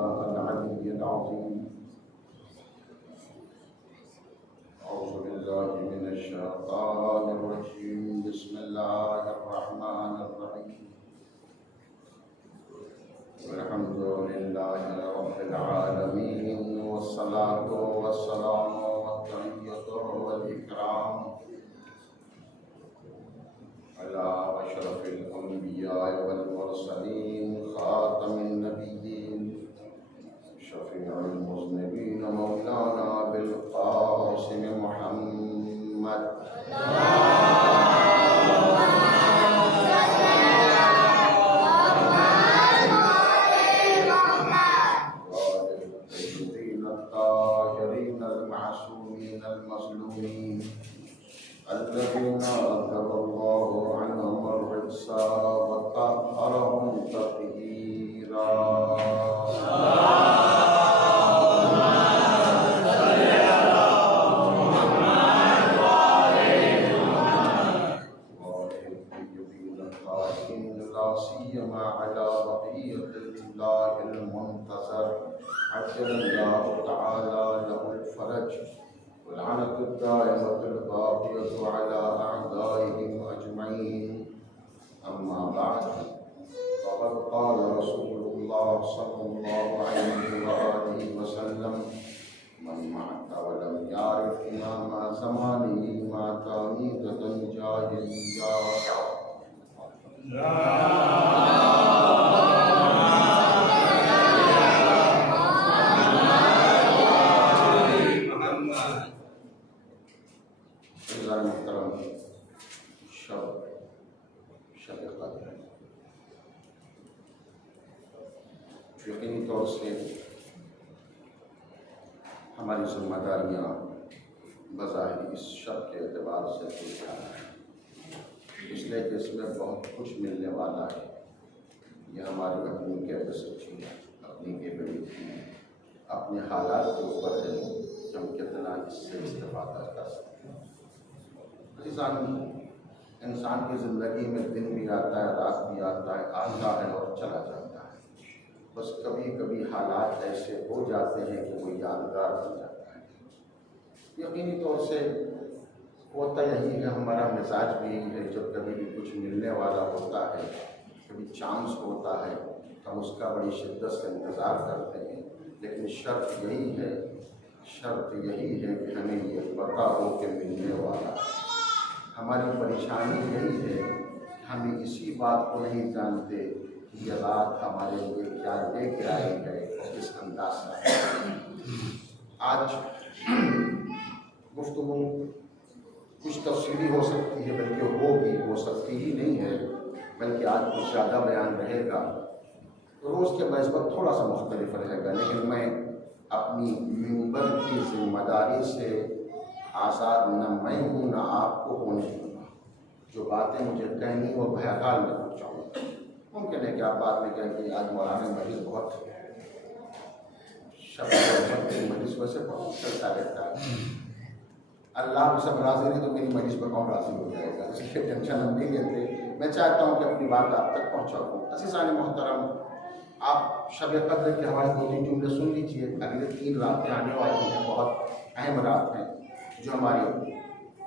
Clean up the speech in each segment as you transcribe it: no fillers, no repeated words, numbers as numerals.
الله العلي العظيم. أعوذ بالله من الشيطان الرجيم. بسم الله الرحمن الرحيم. الحمد لله رب العالمين، والصلاة والسلام والتحية والإكرام على أشرف الأنبياء والمرسلين، خاتم النبيين، شفيع المذنبين، مولانا بالقاسم محمد. الطيبين الطاهرين المعصومين المظلومين الذين أذهب الله عنهم الرجس وطهرهم تطهيرا. لا سيما على بقية الله المنتظر عجل الله تعالى له الفرج، واللعنة الدائمة الباقية على أعدائهم أجمعين. أما بعد، فقد قال رسول الله صلى الله عليه وآله وسلم: من مات ولم يعرف إمام زمانه مات ميتة جاهلية. محترم، شب قدر یقینی طور سے ہماری ذمہ داریاں بظاہر اس شب کے اعتبار سے کچھ زیادہ ہیں، اس لیے کہ اس میں بہت کچھ ملنے والا ہے۔ یہ ہماری اپنی کیپیسٹی ہے، اپنی ایبلٹی ہے، اپنے حالات کے اوپر ہے کہ ہم کتنا اس سے استفادہ کر سکتے ہیں۔ انسان کی زندگی میں دن بھی آتا ہے، رات بھی آتا ہے اور چلا جاتا ہے۔ بس کبھی کبھی حالات ایسے ہو جاتے ہیں کہ وہ یادگار بن جاتا ہے۔ یقینی طور سے ہوتا یہی ہے، ہمارا مزاج بھی یہی ہے، جب کبھی بھی کچھ ملنے والا ہوتا ہے، کبھی چانس ہوتا ہے، ہم اس کا بڑی شدت سے انتظار کرتے ہیں۔ لیکن شرط یہی ہے کہ ہمیں یہ پتہ ہو کہ ملنے والا ہے۔ ہماری پریشانی یہی ہے کہ ہم اسی بات کو نہیں جانتے کہ یہ رات ہمارے لیے کیا لے کے آئی ہے اور کس انداز سے۔ آج گفتگو کچھ تفصیلی ہو سکتی ہے، بلکہ ہو سکتی ہی نہیں ہے، بلکہ آج کچھ زیادہ بیان رہے گا، روز کے نسبت تھوڑا سا مختلف رہے گا، لیکن میں اپنی منبر کی ذمہ داری سے آزاد نہ میں ہوں نہ آپ کو ہونے دوں گا۔ جو باتیں مجھے کہنی وہ بہرحال میں پہنچاؤں گا۔ ممکن ہے کہ آپ بعد میں کہیں کہ آج مولانا مجلس بہت مجلس ویسے بہت چلتا رہتا ہے، اللہ بھی سب راضی نہیں تو میری مجلس پر کون راضی ہو جائے گا، اس لیے ٹینشن ہم نہیں لیتے۔ میں چاہتا ہوں کہ اپنی بات آپ تک پہنچاؤں۔ عزیزان محترم، آپ شب قدر کے حوالے 2-3 جملے سن لیجئے۔ اگلے 3 راتیں آنے والی ہیں، بہت اہم رات ہیں جو ہماری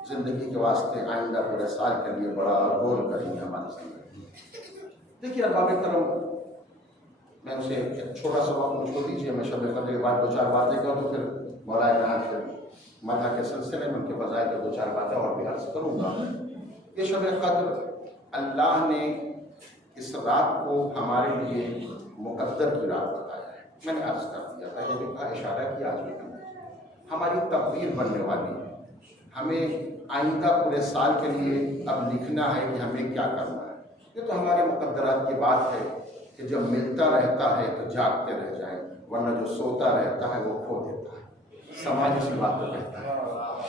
زندگی کے واسطے آئندہ پورے سال کے لیے بڑا رول کریں گے ہماری زندگی۔ دیکھیے ارباب کرم، میں اسے ایک چھوٹا سا وقت مجھ کو دیجیے، میں شب قدر کے بعد 2-4 باتیں کروں تو پھر مولا جہاں کے مدح کے سلسلے میں ان کے فضائل کے 2-4 باتیں اور بھی عرض کروں گا۔ یہ شب قدر اللہ نے اس رات کو ہمارے لیے مقدر کی رات بتایا ہے۔ میں نے عرض کر دیا تھا، یہ بھی اشارہ کیا، آج بھی ہماری تقدیر بننے والی ہے۔ ہمیں آئندہ پورے سال کے لیے اب لکھنا ہے کہ ہمیں کیا کرنا ہے۔ یہ تو ہمارے مقدرات کی بات ہے کہ جب ملتا رہتا ہے تو جاگتے رہ جائیں، ورنہ جو سوتا رہتا ہے وہ کھو دیتا ہے۔ سماج اسی بات کو کہتا ہے،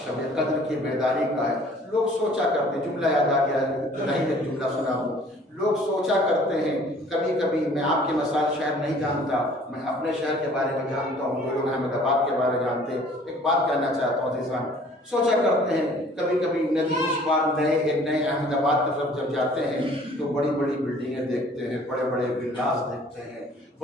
شب قدر کی بیداری کا ہے۔ لوگ سوچا کرتے، جملہ یاد آ گیا، نہیں ایک جملہ سنا ہوں، لوگ سوچا کرتے ہیں کبھی کبھی، میں آپ کے مسائل شہر نہیں جانتا، میں اپنے شہر کے بارے میں جانتا ہوں، جو لوگ احمد آباد کے بارے میں جانتے ہیں۔ ایک بات کہنا چاہتا ہوں عزیزان، سوچا کرتے ہیں کبھی کبھی ندی اس بار نئے احمد آباد کی طرف جب جاتے ہیں تو بڑی بڑی بلڈنگیں دیکھتے ہیں، بڑے بڑے ولاز دیکھتے ہیں،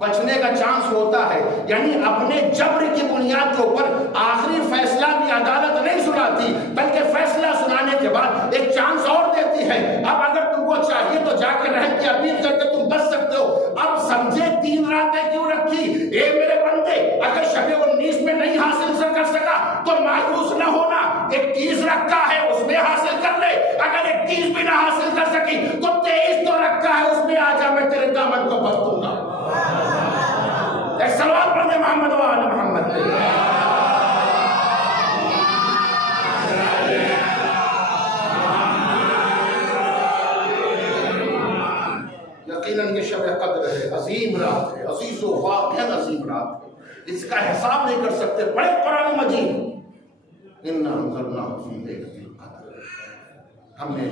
بچنے کا چانس ہوتا ہے. یعنی اپنے جبر کی بنیاد کے اوپر آخری فیصلہ بھی عدالت نہیں سناتی بلکہ فیصلہ سنانے کے بعد ایک چانس اور دیتی ہے. اب اگر تم کو چاہیے تو جا کے رحم کی اپیل کر کے تم بچ سکتے ہو. اب سمجھے 3 راتیں کیوں رکھی. اے میرے بندے اگر شب 19 میں نہیں حاصل کر سکا تو مایوس نہ ہونا. 21 رکھا ہے اس میں حاصل کر لے. اگر 21 بھی نہ حاصل کر سکی تو 23 تو رکھا ہے اس میں آ جا, میں تیرے دامن کو بس دوں گا. ایک سلوات پڑھ دے محمد و آل محمد پہ. یقیناً یہ شب قدر ہے, عظیم رات ہے, عزیز و واقعاً عظیم رات ہے. اس کا حساب نہیں کر سکتے. پڑھے قرآن مجید, اِنَّا أَنزَلْنَاهُ فِي لَيْلَةِ الْقَدْرِ. ہم نے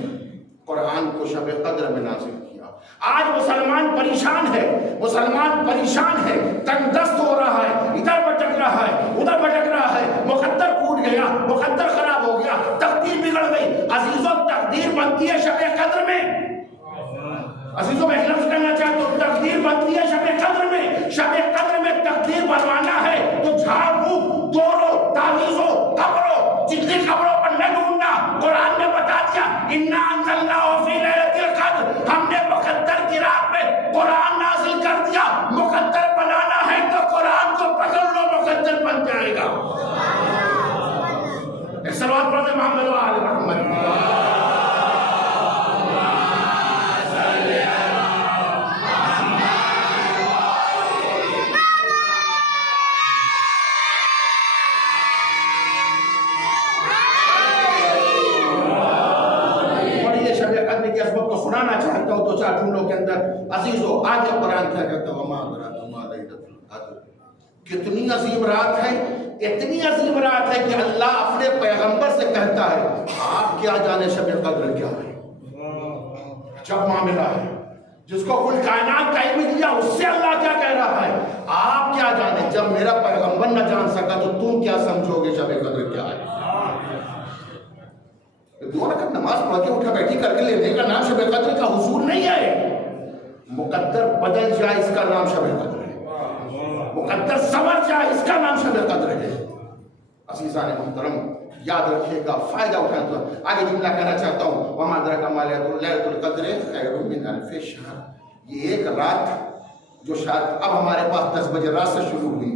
قرآن کو شب قدر میں نازل کیا. آج مسلمان پریشان ہے, مسلمان پریشان ہے, تنگ دست ہو رہا ہے, ادھر بھٹک رہا ہے, ادھر بھٹک رہا ہے. مقدر ٹوٹ گیا, مقدر خراب ہو گیا, تقدیر بگڑ گئی. عزیزوں تقدیر بنتی ہے شب قدر میں. عزیزوں میں ایک لفظ کہنا چاہتا ہوں, تقدیر بنتی ہے شب قدر میں. شب قدر میں تقدیر بنوانا ہے تو جھاڑ پھونک, دورو, تعویذوں, قبروں, جتنی قبروں پر نہ ڈھونڈنا. قرآن نے بتا دیا اِنَّا أَنزَلْنَاهُ فِي لَيْلَةِ الْقَدْرِ. ہم نے مقدر کی رات میں قرآن نازل کر دیا. مقدر بنانا ہے تو قرآن کو پکڑ لو, مقدر بن جائے گا. ایک صلوات پڑھ دے محمد و آل محمد. سنانا چاہتا ہوں دو چار جملوں کے اندر. عزیزو آگے قرآن کیا کہتا ہے, وَمَا أَدْرَاكَ مَا لَيْلَةُ الْقَدْرِ. کتنی عظیم رات ہے, اتنی عظیم رات ہے کہ اللہ اپنے پیغمبر سے کہتا ہے آپ کیا جانے شب قدر کیا ہے. جب معاملہ ہے جس کو کل کائنات کا علم دیا اس سے اللہ کیا کہہ رہا ہے, آپ کیا جانے. جب میرا پیغمبر نہ جان سکا تو تم کیا سمجھو گے شب قدر کیا ہے. 2 رکعت نماز پڑھ کے اٹھا بیٹھی کر کے لینے کا نام شب قدر کا حضور نہیں ہے. مقدر بدل جائے اس کا نام شب قدر ہے. مقدر سمر جائے اس کا نام شب قدر ہے. عزیزان محترم یاد رکھیے گا, فائدہ اٹھائیں. تو آگے جملہ کہنا چاہتا ہوں, وَمَا أَدْرَاكَ مَا لَيْلَةُ الْقَدْرِ خَيْرٌ مِّنْ أَلْفِ شَهْرٍ. یہ ایک رات جو شاید اب ہمارے پاس 10 بجے رات سے شروع ہوئی,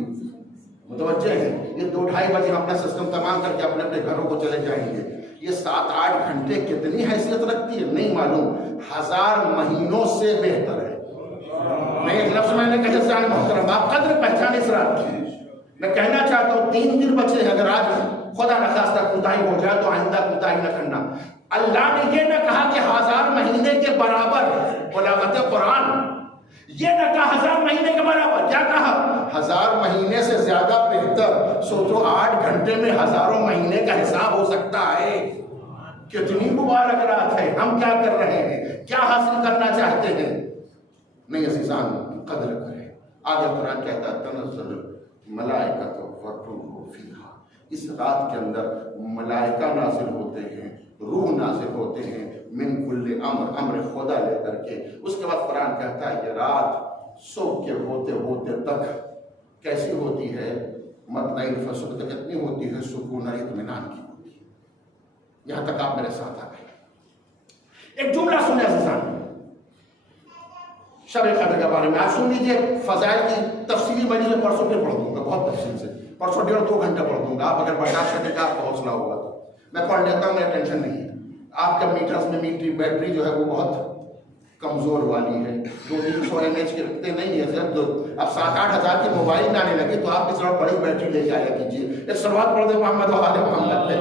متوجہ ہیں, یہ 2-2:30 بجے ہم اپنا سسٹم تمام کر کے اپنے اپنے گھروں کو چلے جائیں گے. یہ 7-8 گھنٹے کتنی حیثیت رکھتی ہے نہیں معلوم, 1000 مہینوں سے بہتر ہے. میں ایک لفظ میں نے کہا سان محترم, آپ قدر پہچان اس رات کی. میں کہنا چاہتا ہوں 3 دن بچے ہیں, اگر آج خدا نخواستہ کوتاہی ہو جائے تو آئندہ کوتاہی نہ کرنا. اللہ نے یہ نہ کہا کہ 1000 مہینے کے برابر بلاغت قرآن, یہ نہ کہا 1000 مہینے کے برابر, کیا کہا 1000 مہینے سے زیادہ بہتر. سوچو 8 گھنٹے میں ہزاروں مہینے کا حساب ہو سکتا ہے. کتنی مبارک رات ہے. ہم کیا کر رہے ہیں, کیا حاصل کرنا چاہتے ہیں. نہیں عزیزان قدر کریں. آگے قرآن کہتا ہے تنزل الملائکۃ والروح فیہا. اس رات کے اندر ملائکہ نازل ہوتے ہیں, روح نازل ہوتے ہیں, من کل امر, امر خدا لے کر کے. اس کے بعد قرآن کہتا ہے یہ رات صبح کے ہوتے ہوتے تک کیسی ہوتی ہے, مطلع الفجر تک اتنی ہوتی ہے سکون اور اطمینان کی ہوتی ہے. یہاں تک آپ میرے ساتھ آ گئے. ایک جملہ سنیں عزیزان شب قدر کے بارے میں. آپ سن لیجئے, فضائل کی تفصیلی میں پرسوں پھر پڑھ دوں گا بہت تفصیل سے. پرسوں 1.5-2 گھنٹے پڑھ دوں گا. آپ اگر برداشت کرنے کا آپ کو حوصلہ ہوگا تو میں پڑھ لیتا ہوں, میرا ٹینشن نہیں ہے. آپ کے میٹرز میں میٹری بیٹری جو ہے وہ بہت کمزور والی ہے, 200-300 mAh کی رکھتے نہیں ہے. جب اب 7-8 ہزار کی موبائل آنے لگے تو آپ اس طرح بڑی بیٹری لے کے آیا کیجیے. ایک صلوات پڑھ دیں محمد و آل محمد پہ.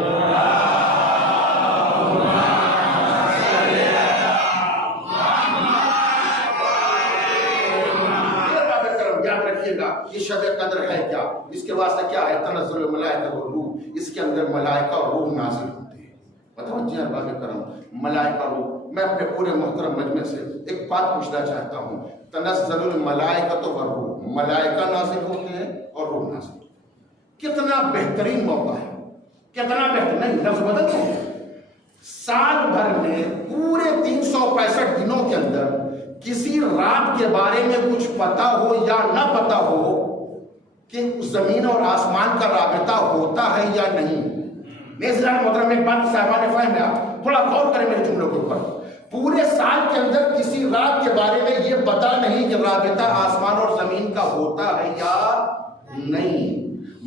یہ شب قدر ہے کیا, اس کے واسطے کیا ہے, تنزل الملائکۃ والروح. اس کے اندر ملائکہ اور روح نازل ہوتے ہیں. متوجہ ارباب کرم, ملائکہ روح. میں اپنے پورے محترم مجمع سے ایک بات پوچھنا چاہتا ہوں, تنزل الملائکۃ والروح, ملائکہ نازل ہوتے ہیں اور روح نازل ہوتے ہیں. کتنا بہترین موقع ہے, کتنا بہترین. نہیں لفظ بدلتے ہیں. سال بھر میں پورے 365 دنوں کے اندر کسی رات کے بارے میں کچھ پتا ہو یا نہ پتا ہو کہ زمین اور آسمان کا رابطہ ہوتا ہے یا نہیں. محترم ایک بات صاحبان فہم ہے، آپ تھوڑا غور کریں میرے جملوں کے اوپر. پورے سال کے اندر کسی رات کے بارے میں یہ پتا نہیں کہ رابطہ آسمان اور زمین کا ہوتا ہے یا نہیں،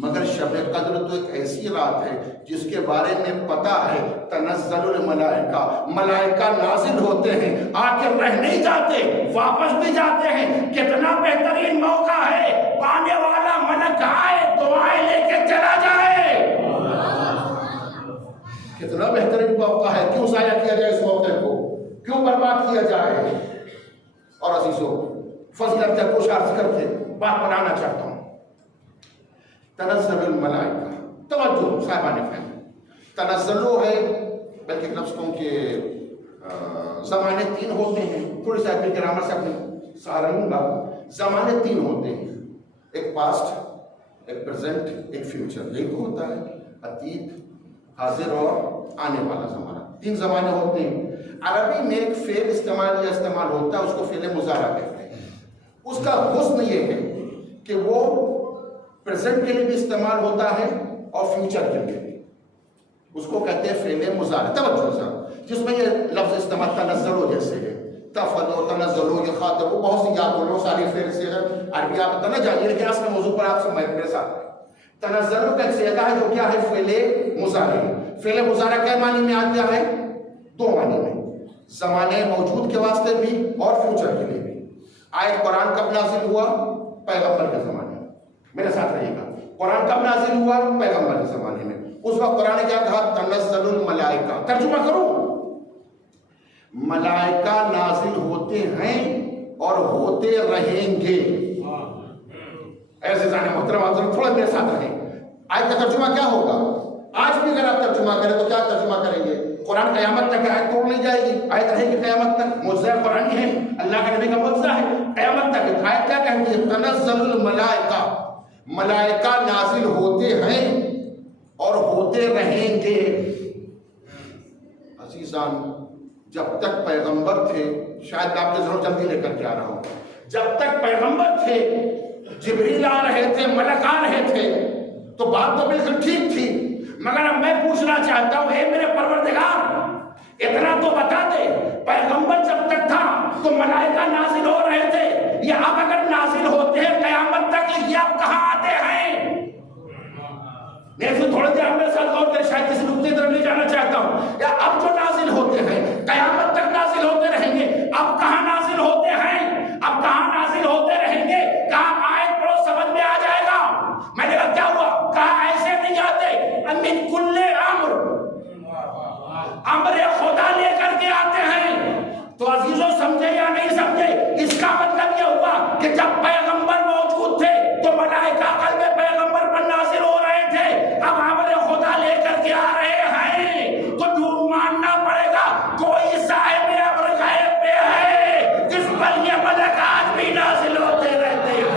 مگر شب قدر تو ایک ایسی رات ہے جس کے بارے میں پتا ہے تنزل الملائکہ، ملائکہ نازل ہوتے ہیں، آ کے رہ نہیں جاتے، واپس بھی جاتے ہیں. کتنا بہترین موقع ہے، آنے والا ملک آئے، دعائیں لے کے چلا جائے. کتنا بہترین موقع ہے، کیوں ضائع کیا جائے اس موقع کو، کیوں برباد کیا جائے. اور عزیزو فضیلت کا کچھ عرض کر کے بات بنانا چاہتا ہوں. تنزل الملائکہ، توجہ صاحبان فہم، تنزلو ہے، بلکہ لفظ کہوں کہ زمانے تین ہوتے ہیں. تھوڑی سی گرامر سے اپنے سہارا لوں گا. زمانے تین ہوتے ہیں، ایک پاسٹ، ایک پریزنٹ، ایک فیوچر. یہی تو ہوتا ہے، اتیت، حاضر اور آنے والا زمانہ. تین زمانے ہوتے ہیں. عربی میں ایک فعل استعمال ہوتا ہے، اس کو فعل مضارع کہتے ہیں. اس کا حسن یہ ہے کہ وہ پریزنٹ کے لیے بھی استعمال ہوتا ہے اور فیوچر کے لیے بھی. اس کو کہتے ہیں فعل مضارع. توجہ سر، جس میں یہ لفظ استعمال تنزلو جیسے ہے، تفلو، تنزلو، یہ خاطب، وہ بہت سی یاد بولو ساری فعل سے ہے. عربی آپ نہ جانیے، لیکن اصل موضوع پر آپ سے میرے ساتھ ہے. تنزلو کا ایک صیغہ ہے جو کیا ہے، فعل مضارع. فعل مضارع کے معنی میں آتا ہے، دو معنی میں، زمانے موجود کے واسطے بھی اور فیوچر کے لیے بھی. آیت قرآن کب نازل ہوا؟ پیغمبر کے زمانے میں. میرے ساتھ رہیے گا. قرآن کب نازل ہوا؟ پیغمبر کے زمانے میں. اس وقت قرآن نے کیا کہا؟ تنزل الملائکہ. ترجمہ کروں، ملائکہ نازل ہوتے ہیں اور ہوتے رہیں گے. ایسے جانے محترم حضرت تھوڑا میرے ساتھ رہیں. آیت کا ترجمہ کیا ہوگا؟ آج بھی اگر آپ ترجمہ کریں تو کیا ترجمہ کریں گے؟ قرآن قیامت تک آیت توڑ نہیں جائے گی، آیت رہے گی قیامت تک. معجزہ قرآن ہے، اللہ کے نبی کا معجزہ ہے، قیامت تک. آیت کیا کہتی ہے؟ تنزل الملائکہ، ملائکہ نازل ہوتے ہیں اور ہوتے رہیں گے. عزیزان، جب تک پیغمبر تھے، شاید آپ کے ضرور جلدی لے کر کے آ رہا ہوں، جب تک پیغمبر تھے، جبریل آ رہے تھے، ملک آ رہے تھے، تو بات تو بالکل ٹھیک تھی. مگر اب میں پوچھنا چاہتا ہوں، اے میرے پروردگار، اتنا تو بتا دے، پیغمبر جب تک تھا تو ملائکہ نازل ہو رہے تھے، یا اب اگر نازل ہوتے ہیں قیامت تک، یہ اب کہاں آتے ہیں؟ میں پھر تھوڑے دیر میرے ساتھ غور کریں، شاید کسی نقطے طرف لے جانا چاہتا ہوں. یا اب جو نازل ہوتے ہیں قیامت تک نازل ہوتے رہیں گے، اب کہاں نازل ہوتے ہیں؟ اب کہاں نازل ہوتے رہیں گے؟ کہاں آیت پڑھو سمجھ میں آ جائے گا. میں نے کہا کیا ہوا؟ کہا ایسے نہیں آتے، من کل امر خدا لے کر کے آتے ہیں. تو عزیزوں سمجھے یا نہیں سمجھے؟ اس کا مطلب یہ ہوا کہ جب پیغمبر موجود تھے تو ملائکہ قلب پیغمبر پر نازل ہو رہے تھے، اب امر خدا لے کر کے آ رہے ہیں تو جھوٹ ماننا پڑے گا. کوئی صاحب امر غیب پہ ہے جس پر یہ ملک آج بھی نازل ہوتے رہتے ہیں.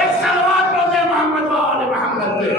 ایک صلوات پڑھتے محمد و آل محمد پہ.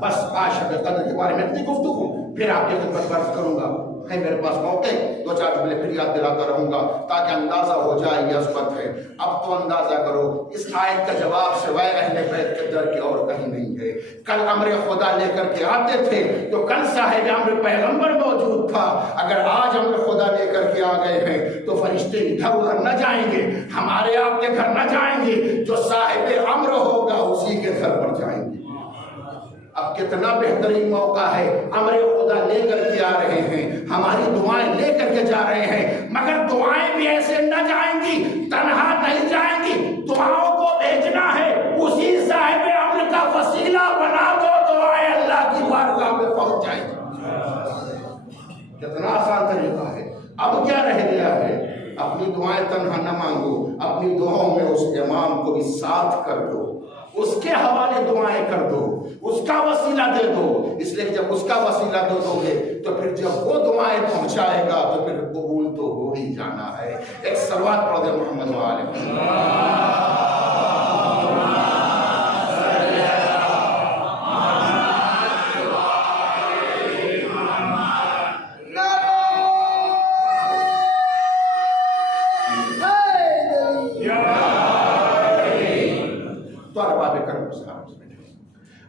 بس آج شب قدر کے بارے میں اتنی گفتگو، پھر آپ کی خدمت عرض کروں گا. ہے میرے پاس موقع، دو چار جملے پھر یاد دلاتا رہوں گا تاکہ اندازہ ہو جائے یہ عظمت ہے. اب تو اندازہ کرو، اس آیت کا جواب سوائے اہل بیت کے در کے اور کہیں نہیں ہے. کل امر خدا لے کر کے آتے تھے تو کل صاحب امر پیغمبر موجود تھا. اگر آج امر خدا لے کر کے آ گئے ہیں تو فرشتے ادھر ادھر نہ جائیں گے، ہمارے آپ کے گھر نہ جائیں گے، جو صاحب امر ہوگا اسی کے گھر پر جائیں گے. اب کتنا بہترین موقع ہے، امر خدا لے کر کے آ رہے ہیں، ہماری دعائیں لے کر کے جا رہے ہیں. مگر دعائیں بھی ایسے نہ جائیں گی، تنہا نہیں جائیں گی. دعاؤں کو بھیجنا ہے، اسی صاحب امر کا وسیلہ بنا دو، دعائیں اللہ کی بارگاہ میں پہنچ جائیں گی. کتنا آسان طریقہ ہے. اب کیا رہ گیا ہے؟ اپنی دعائیں تنہا نہ مانگو، اپنی دعاؤں میں اس امام کو بھی ساتھ کر دو، اس کے حوالے دعائیں کر دو، اس کا وسیلہ دے دو. اس لیے کہ جب اس کا وسیلہ دو گے تو پھر جب وہ دعائیں پہنچائے گا تو پھر قبول تو ہو ہی جانا ہے. ایک صلوات پڑھ دے محمد و آل محمد.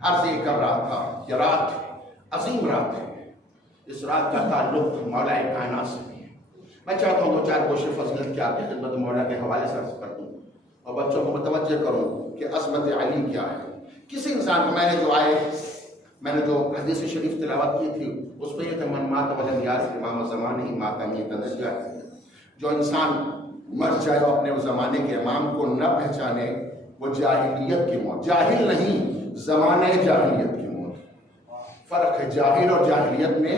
عرض یہ کر رہا تھا یہ رات عظیم رات ہے. اس رات کا تعلق مولا کائنات سے بھی ہے. میں چاہتا ہوں دو چار کوشش فضیلت کی آپ کی خدمت مولا کے حوالے سے عرض کر دوں اور بچوں کو متوجہ کروں کہ عظمت علی کیا ہے. کسی انسان کو میں نے جو حدیث شریف تلاوت کی تھی اس پہ یہ تھا من مات ولم یعرف امام زمانہ مات میت نجا. جو انسان مر جائے اور اپنے زمانے کے امام کو نہ پہچانے وہ جاہلیت کی موت. جاہل نہیں، زمانہ جاہلیت کی موت. فرق ہے، جاہل اور جاہلیت میں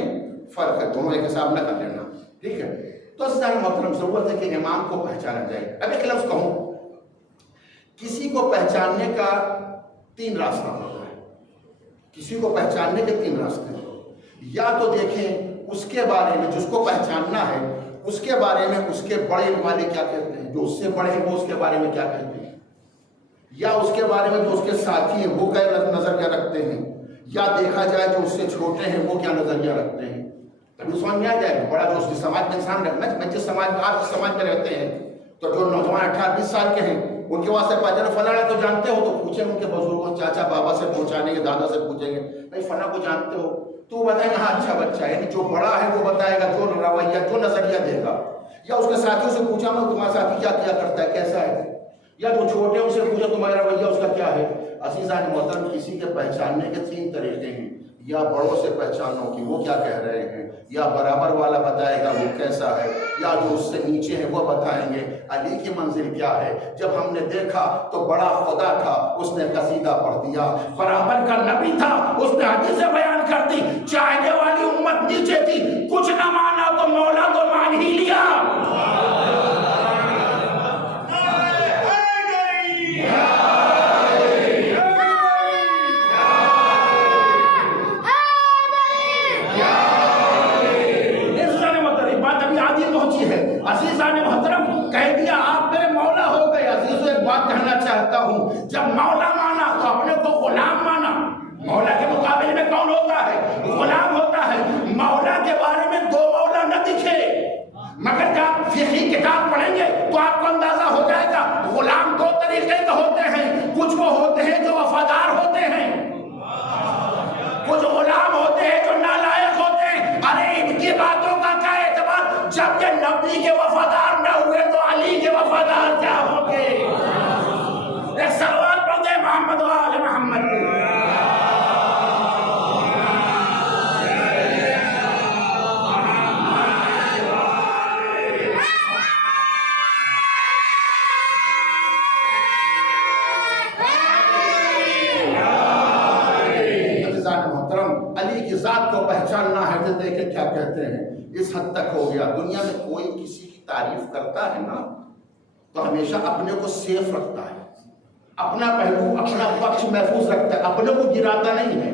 فرق ہے، دونوں ایک حساب نہ کر لینا. ٹھیک ہے، تو اس طرح محترم ضرورت ہے کہ امام کو پہچانا جائے. اب ایک لفظ کہوں، کسی کو پہچاننے کا 3 راستہ ہوتا ہے. کسی کو پہچاننے کے 3 راستے ہیں. یا تو دیکھیں اس کے بارے میں، جس کو پہچاننا ہے اس کے بارے میں اس کے بڑے والے کیا کہتے ہیں، جو اس سے بڑے ہیں وہ اس کے بارے میں کیا کہتے ہیں، یا اس کے بارے میں جو اس کے ساتھی ہیں وہ کیا نظریہ رکھتے ہیں، یا دیکھا جائے جو اس سے چھوٹے ہیں وہ کیا نظریہ رکھتے ہیں. تبھی سمجھ میں آ جائے گا. بڑا جو اس سماج میں انسان رہتا ہے، جس سماج میں آپ سماج میں رہتے ہیں تو جو نوجوان 18-20 سال کے ہیں ان کے واسطے پہچانا فلاں تو جانتے ہو تو پوچھیں ان کے بزرگوں چاچا بابا سے پہنچانے کے، دادا سے پوچھیں گے بھائی فلاں کو جانتے ہو تو بتائیں گے ہاں اچھا بچہ ہے. یعنی جو بڑا ہے وہ بتائے گا، جو رویہ جو نظریہ دے گا. یا اس کے ساتھیوں سے پوچھا میں تمہارا ساتھی کیا کیا کرتا ہے، کیسا ہے. یا جو چھوٹے ان سے پوچھا تمہارا رویہ اس کا کیا ہے. عزیزان محترم، کسی کے پہچاننے کے 3 طریقے ہیں. یا بڑوں سے پہچانو کہ وہ کیا کہہ رہے ہیں، یا برابر والا بتائے گا وہ کیسا ہے، یا جو اس سے نیچے ہیں وہ بتائیں گے. علی کی منزل کیا ہے؟ جب ہم نے دیکھا تو بڑا خدا تھا، اس نے قصیدہ پڑھ دیا. برابر کا نبی تھا، اس نے حدیثیں بیان کر دی. چاہنے والی امت نیچے تھی، کچھ نہ مانا تو مولا تو مان ہی لیا. عزیزان محترم کہہ دیا آپ میرے مولا ہو گئے. عزیزو ایک بات کہنا چاہتا ہوں، جب مولا مانا تو اپنے کو غلام مانا. مولا کے مقابلے میں کون ہوتا ہے؟ غلام ہوتا ہے. مولا کے بارے میں 2 مولا نہ دکھے، مگر جب آپ فقہی کتاب پڑھیں گے تو آپ کو اندازہ ہو جائے گا. غلام 2 طریقے کے ہوتے ہیں. کچھ وہ ہوتے ہیں جو وفادار ہوتے ہیں، کچھ غلام ہوتے ہیں جو نالائق ہوتے ہیں. ارے ان کی باتوں کا کیا اعتبار جب کہ نبی کے وفادار نہ ہوئے تو علی کے وفادار کیا ہوں گے. ایک صلوات پڑھ دے محمد و آل محمد. علی کی ذات کو پہچاننا ہے تو دیکھیں کیا کہتے ہیں. اس حد تک ہو گیا دنیا میں کوئی کسی کی تعریف کرتا ہے نا تو ہمیشہ اپنے کو سیف رکھتا ہے، اپنا پہلو اپنا پکش محفوظ رکھتا ہے، اپنے کو گراتا نہیں ہے.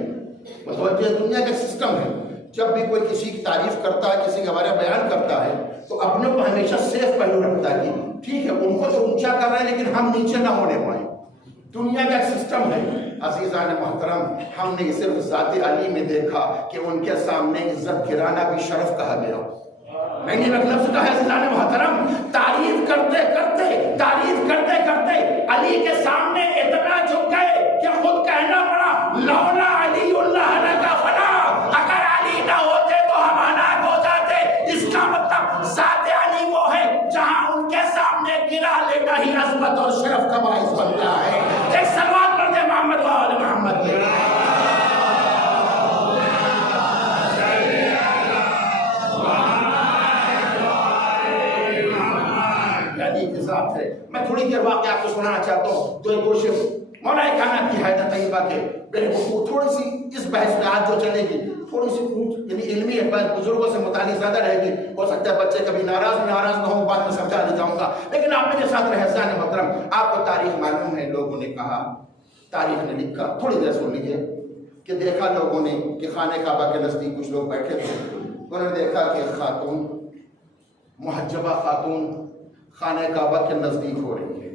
متوجہ دنیا کا سسٹم ہے. جب بھی کوئی کسی کی تعریف کرتا ہے، کسی کے بارے میں بیان کرتا ہے تو اپنے کو ہمیشہ سیف پہلو رکھتا ہے کہ ٹھیک ہے ان کو تو اونچا کر رہے ہیں لیکن ہم نیچے نہ ہونے پائیں. دنیا کا سسٹم ہے. عزیزان محترم، ہم نے صرف ذات علی میں دیکھا کہ ان کے سامنے عزت گرانا بھی شرف کہا گیا. میں نے ایک لفظ کہا ہے عزیزان محترم، تعریف کرتے کرتے علی کے سامنے اتنا جھک گئے کہ خود کہنا پڑا لولا علی اللہ لکا فلا. اگر علی نہ ہوتے تو ہم ہلاک ہو جاتے. اس کا مطلب ذات علی وہ ہے جہاں ان کے سامنے گرا لینا ہی عظمت اور شرف کا باعث بنتا ہے. ایک صلوات پڑھ دے محمد و آل محمد. میں تھوڑی دیر واقعہ آپ کو سنانا چاہتا ہوں. جو ایک کوشش مولا کائنات کی حیات طیبہ کے میرے کو تھوڑی سی اس بحث میں آج جو چلے گی تھوڑی سی یعنی علمی ہے، بزرگوں سے متعلق زیادہ رہے گی. ہو سکتا ہے بچے کبھی ناراض نہ ہوں، بعد میں سمجھا لے جاؤں گا. لیکن آپ میرے ساتھ رہے عزیزان محترم. آپ کو تاریخ معلوم ہے، لوگوں نے کہا، تاریخ نے لکھا. تھوڑی دیر سن لیجیے. کہ دیکھا لوگوں نے کہ خانہ کعبہ کے نزدیک کچھ لوگ بیٹھے تھے، انہوں نے دیکھا کہ خاتون، محجبہ خاتون خانہ کعبہ کے نزدیک ہو رہی ہے،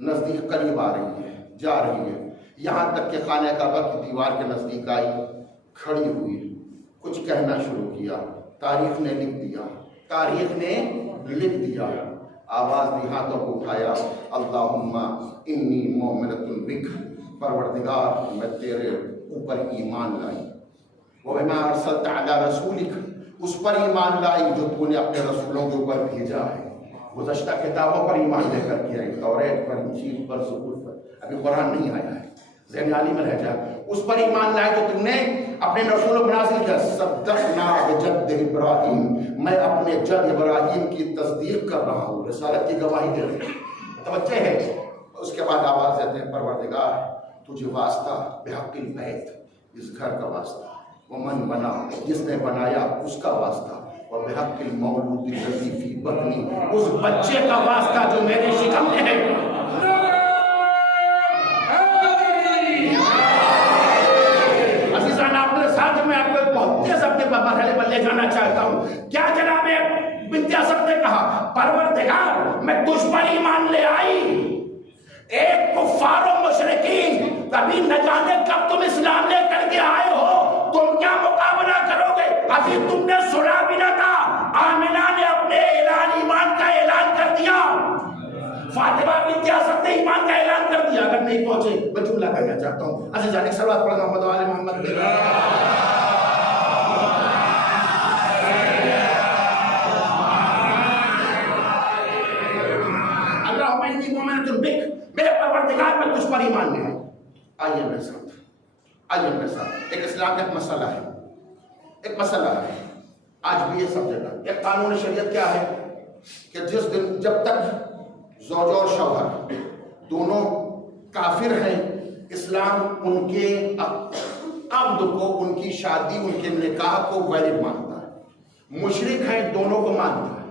نزدیک قریب آ رہی ہے، جا رہی ہے، یہاں تک کہ خانہ کعبہ کی دیوار کے نزدیک آئی، کھڑی ہوئی، کچھ کہنا شروع کیا۔ تاریخ نے لکھ دیا، تاریخ نے لکھ دیا، آواز دی، ہاتھوں کو اٹھایا، اللہم انی مؤمنۃ بک، پروردگار میں تیرے اوپر ایمان لائی، وَبِمَا أَرْسَلْتَ عَلَىٰ رَسُولِكَ، اس پر ایمان لائی جو تو نے اپنے رسولوں کے اوپر بھیجا ہے۔ گزشتہ کتابوں پر ایمان لے کر کیا ہے، توریت پر، انجیل پر، زبور پر، ابھی قرآن نہیں آیا ہے، ذہن عالی میں رہ جائے، اس پر ایمان لائے جو تم نے اپنے رسولوں پر نازل کیا۔ صدقنا بجد ابراہیم، میں اپنے جد ابراہیم کی تصدیق کر رہا ہوں، رسالت کی گواہی دے رہے ہیں، توجہ ہے۔ اس کے بعد آواز دیتے ہیں، پروردگار تجھے واسطہ بحق البیت، اس گھر کا واسطہ، ومن بنا، جس نے بنایا اس کا واسطہ، اور بحق المولود الذی فی بطنی، اس بچے کا واسطہ جو میرے شکم میں ہے۔ عزیزان، آپ کے ساتھ میں آپ کو ایک بہت تیز اپنے مرحلے پر لے جانا چاہتا ہوں۔ کیا جناب بنت اسد نے کہا، پروردگار میں تجھ پر ایمان لے آئی، ایک کفار و مشرکین، کبھی نہ جانے کب تم اسلام لے کر کے آئے ہو، تم کیا مقابلہ کرو گے؟ ابھی تم نے سنا بھی نہ تھا، آمنہ نے اپنے ایمان کا اعلان کر دیا، فاطمہ بنت اسد نے ایمان کا اعلان کر دیا۔ اگر نہیں پہنچے میں جملہ کہنا چاہتا ہوں، عزیزان ایک صلوات پڑھنا محمد وآل محمد پہ۔ اللہم انی مؤمنۃ بک، میرے پروردگار میں تجھ پر ایمان لے آئی۔ آئیے میرے ساتھ، آئیے میرے ساتھ، ایک اسلام کا ایک مسئلہ ہے، ایک مسئلہ ہے، آج بھی یہ سمجھے گا۔ ایک قانون شریعت کیا ہے کہ جس دن، جب تک زوج اور شوہر دونوں کافر ہیں، اسلام ان کے عقد کو، ان کی شادی، ان کے نکاح کو ویلڈ مانتا ہے، مشرک ہیں دونوں کو مانتا ہے،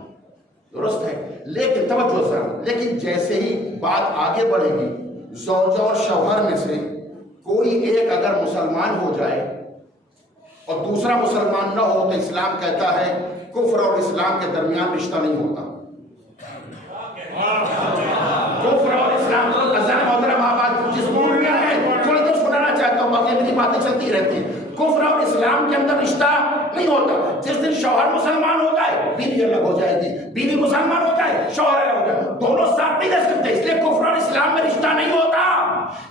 درست ہے۔ لیکن توجہ ذرا، لیکن جیسے ہی بات آگے بڑھے گی، زوج اور شوہر میں سے کوئی ایک اگر مسلمان ہو جائے اور دوسرا مسلمان نہ ہو تو اسلام کہتا ہے کفر اور اسلام کے درمیان رشتہ نہیں ہوتا۔ کفر اور اسلام کو عزیزان محترم آباد جس ملک میں ہے، تھوڑی دیر سنانا چاہتا ہوں، باقی میری باتیں چلتی رہتی ہیں۔ کفر اور اسلام کے اندر رشتہ نہیں ہوتا۔ جس دن شوہر مسلمان ہو جائے بیوی الگ ہو جائے گی، بیوی مسلمان ہو جائے شوہر الگ ہو جائے، دونوں ساتھ نہیں رہ سکتے، اس لیے کفر اور اسلام میں رشتہ نہیں ہوتا۔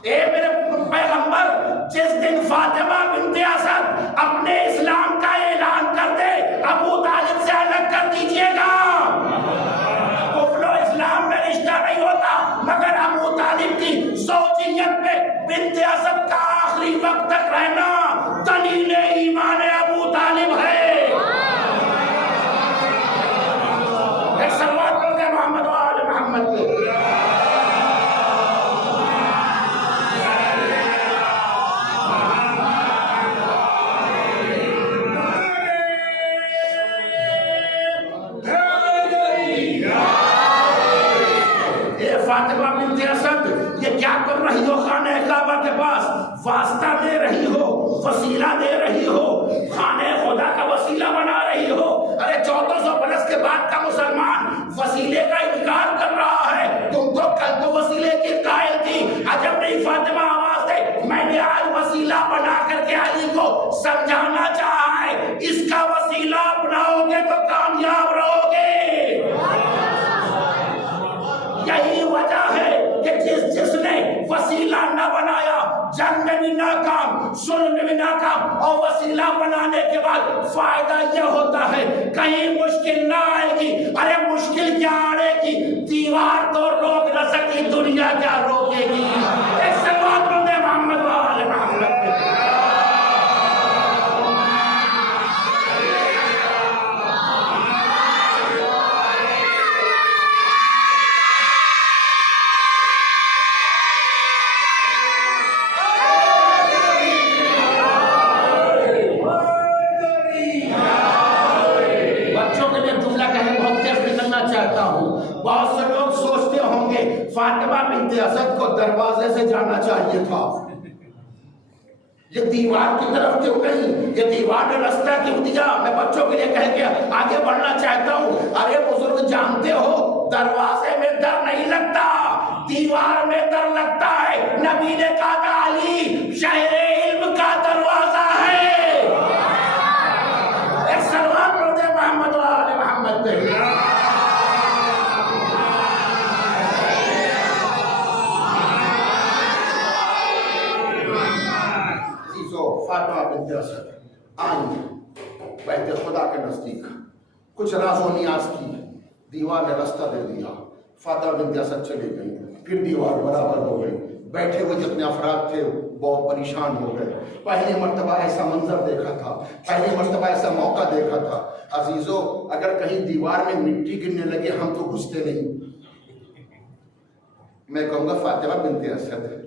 اے میرے پیغمبر، جس دن فاطمہ بنت اسد اپنے اسلام کا اعلان کر دے، ابو طالب سے الگ کر دیجئے گا۔ کفر و اسلام میں رشتہ نہیں ہوتا، مگر ابو طالب کی زوجیت میں بنت اسد کا آخری وقت تک رہنا دلیل ایمان ابو طالب ہے۔ ایک صلوات پڑھ دیں محمد وآل محمد پہ۔ فاطمہ بنت اسد یہ کیا کر رہی ہو؟ خانہ کعبہ کے پاس واسطہ دے رہی ہو، وسیلہ دے رہی ہو، خانہ خدا کا وسیلہ بنا رہی ہو۔ ارے 1400 برس کے بعد کا مسلمان وسیلے کا انکار کر رہا ہے، تم تو کل تو وسیلے کی قائل تھی۔ عجب نہیں فاطمہ آواز دے، میں نے آج وسیلہ بنا کر کے علی کو سمجھانا چاہا ہے، اس کا وسیلہ بناؤ گے تو کامیاب رہو گے۔ یہی وجہ ہے کہ جس نے وسیلہ نہ بنایا جنگ میں بھی ناکام، ظلم میں بھی ناکام، اور وسیلہ بنانے کے بعد فائدہ یہ ہوتا ہے کہیں مشکل نہ آئے گی۔ ارے مشکل کیا آئے گی، دیوار تو روک نہ سکتی، دنیا کیا روکے گی۔ ایک صلوات پڑھ دیں محمد وآل محمد پہ۔ بہت سے لوگ سوچتے ہوں گے فاطمہ بنت اسد کو دروازے سے جانا چاہیے تھا، یہ دیوار کی طرف کیوں گئی؟ یہ دیوار نے راستہ کیوں دیا؟ میں بچوں کے لیے کہہ کے آگے بڑھنا چاہتا ہوں. ارے بزرگ جانتے ہو دروازے میں در نہیں لگتا، دیوار میں در لگتا ہے. نبی نے کہا تھا علی شہر علم کا دروازہ ہے. ایک سلوات پڑھ دے محمد و آل محمد پہ. فاطمہ بنت اسد آئی بیت خدا کے نزدیک، کچھ راز و نیاز کی، دیوار نے راستہ دے دیا. فاطمہ بنت اسد چلی گئی، پھر دیوار برابر ہو گئی. بیٹھے ہوئے جتنے افراد تھے بہت پریشان ہو گئے. پہلی مرتبہ ایسا منظر دیکھا تھا، پہلی مرتبہ ایسا موقع دیکھا تھا. عزیزو اگر کہیں دیوار میں مٹی گرنے لگے ہم تو گھستے نہیں. میں کہوں گا فاطمہ بنت اسد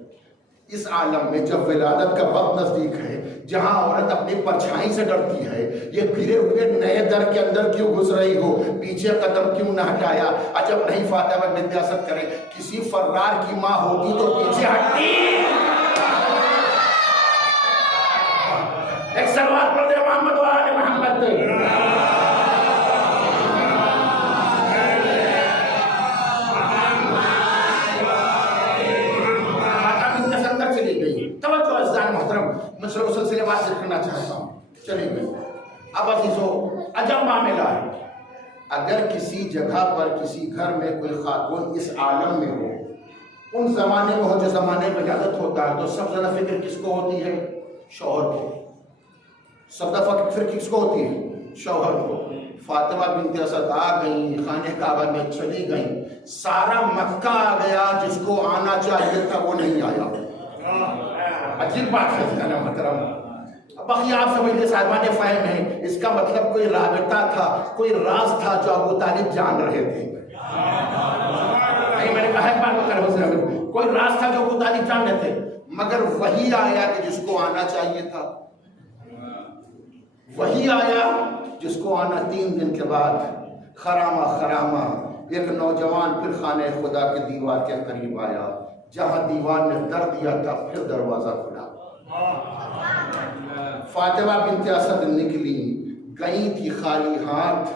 اس عالم میں جب ولادت کا وقت نزدیک ہے، جہاں عورت اپنی پرچھائی سے ڈرتی ہے، یہ پھرے ہوئے نئے در کے اندر کیوں گھس رہی ہو؟ پیچھے قدم کیوں نہ ہٹایا؟ عجب نہیں فاطمہ بنت اسد کرے، کسی فرار کی ماں ہوتی تو پیچھے ہٹتی. ایک سلوات پڑھ دے محمد و آل محمد پہ. میں سلسلے بات ذکر کرنا چاہتا ہوں. چلیں گے اب عزیزو عجب معاملہ ہے. اگر کسی جگہ پر کسی گھر میں کوئی خاتون اس عالم میں ہو، ان زمانے میں ہو جو زمانے میں ولادت ہوتا ہے، تو سب زیادہ فکر کس کو ہوتی ہے؟ شوہر کو. سب دفعہ فکر کس کو ہوتی ہے؟ شوہر کو. فاطمہ بنت اسد آ گئی، خانہ کعبہ میں چلی گئیں. سارا مکہ آ گیا، جس کو آنا چاہیے تھا وہ نہیں آیا. عجیب بات ہے اس کا نا محترم. باقی آپ سمجھتے صاحبان فہم ہیں، اس کا مطلب کوئی رابطہ تھا، کوئی راز تھا جو ابو طالب جان رہے تھے. نہیں، میں نے کہا ایک بار کوئی راز تھا جو ابو طالب جان رہے تھے، مگر وہی آیا کہ جس کو آنا چاہیے تھا. وہی آیا جس کو آنا 3 دن کے بعد. خرامہ ایک نوجوان پھر خانہ خدا کے دیوار کے قریب آیا. جہاں دیوار نے در دیا تھا پھر دروازہ کھلا. فاطمہ بنت اسد نکلی، گئی تھی خالی ہاتھ،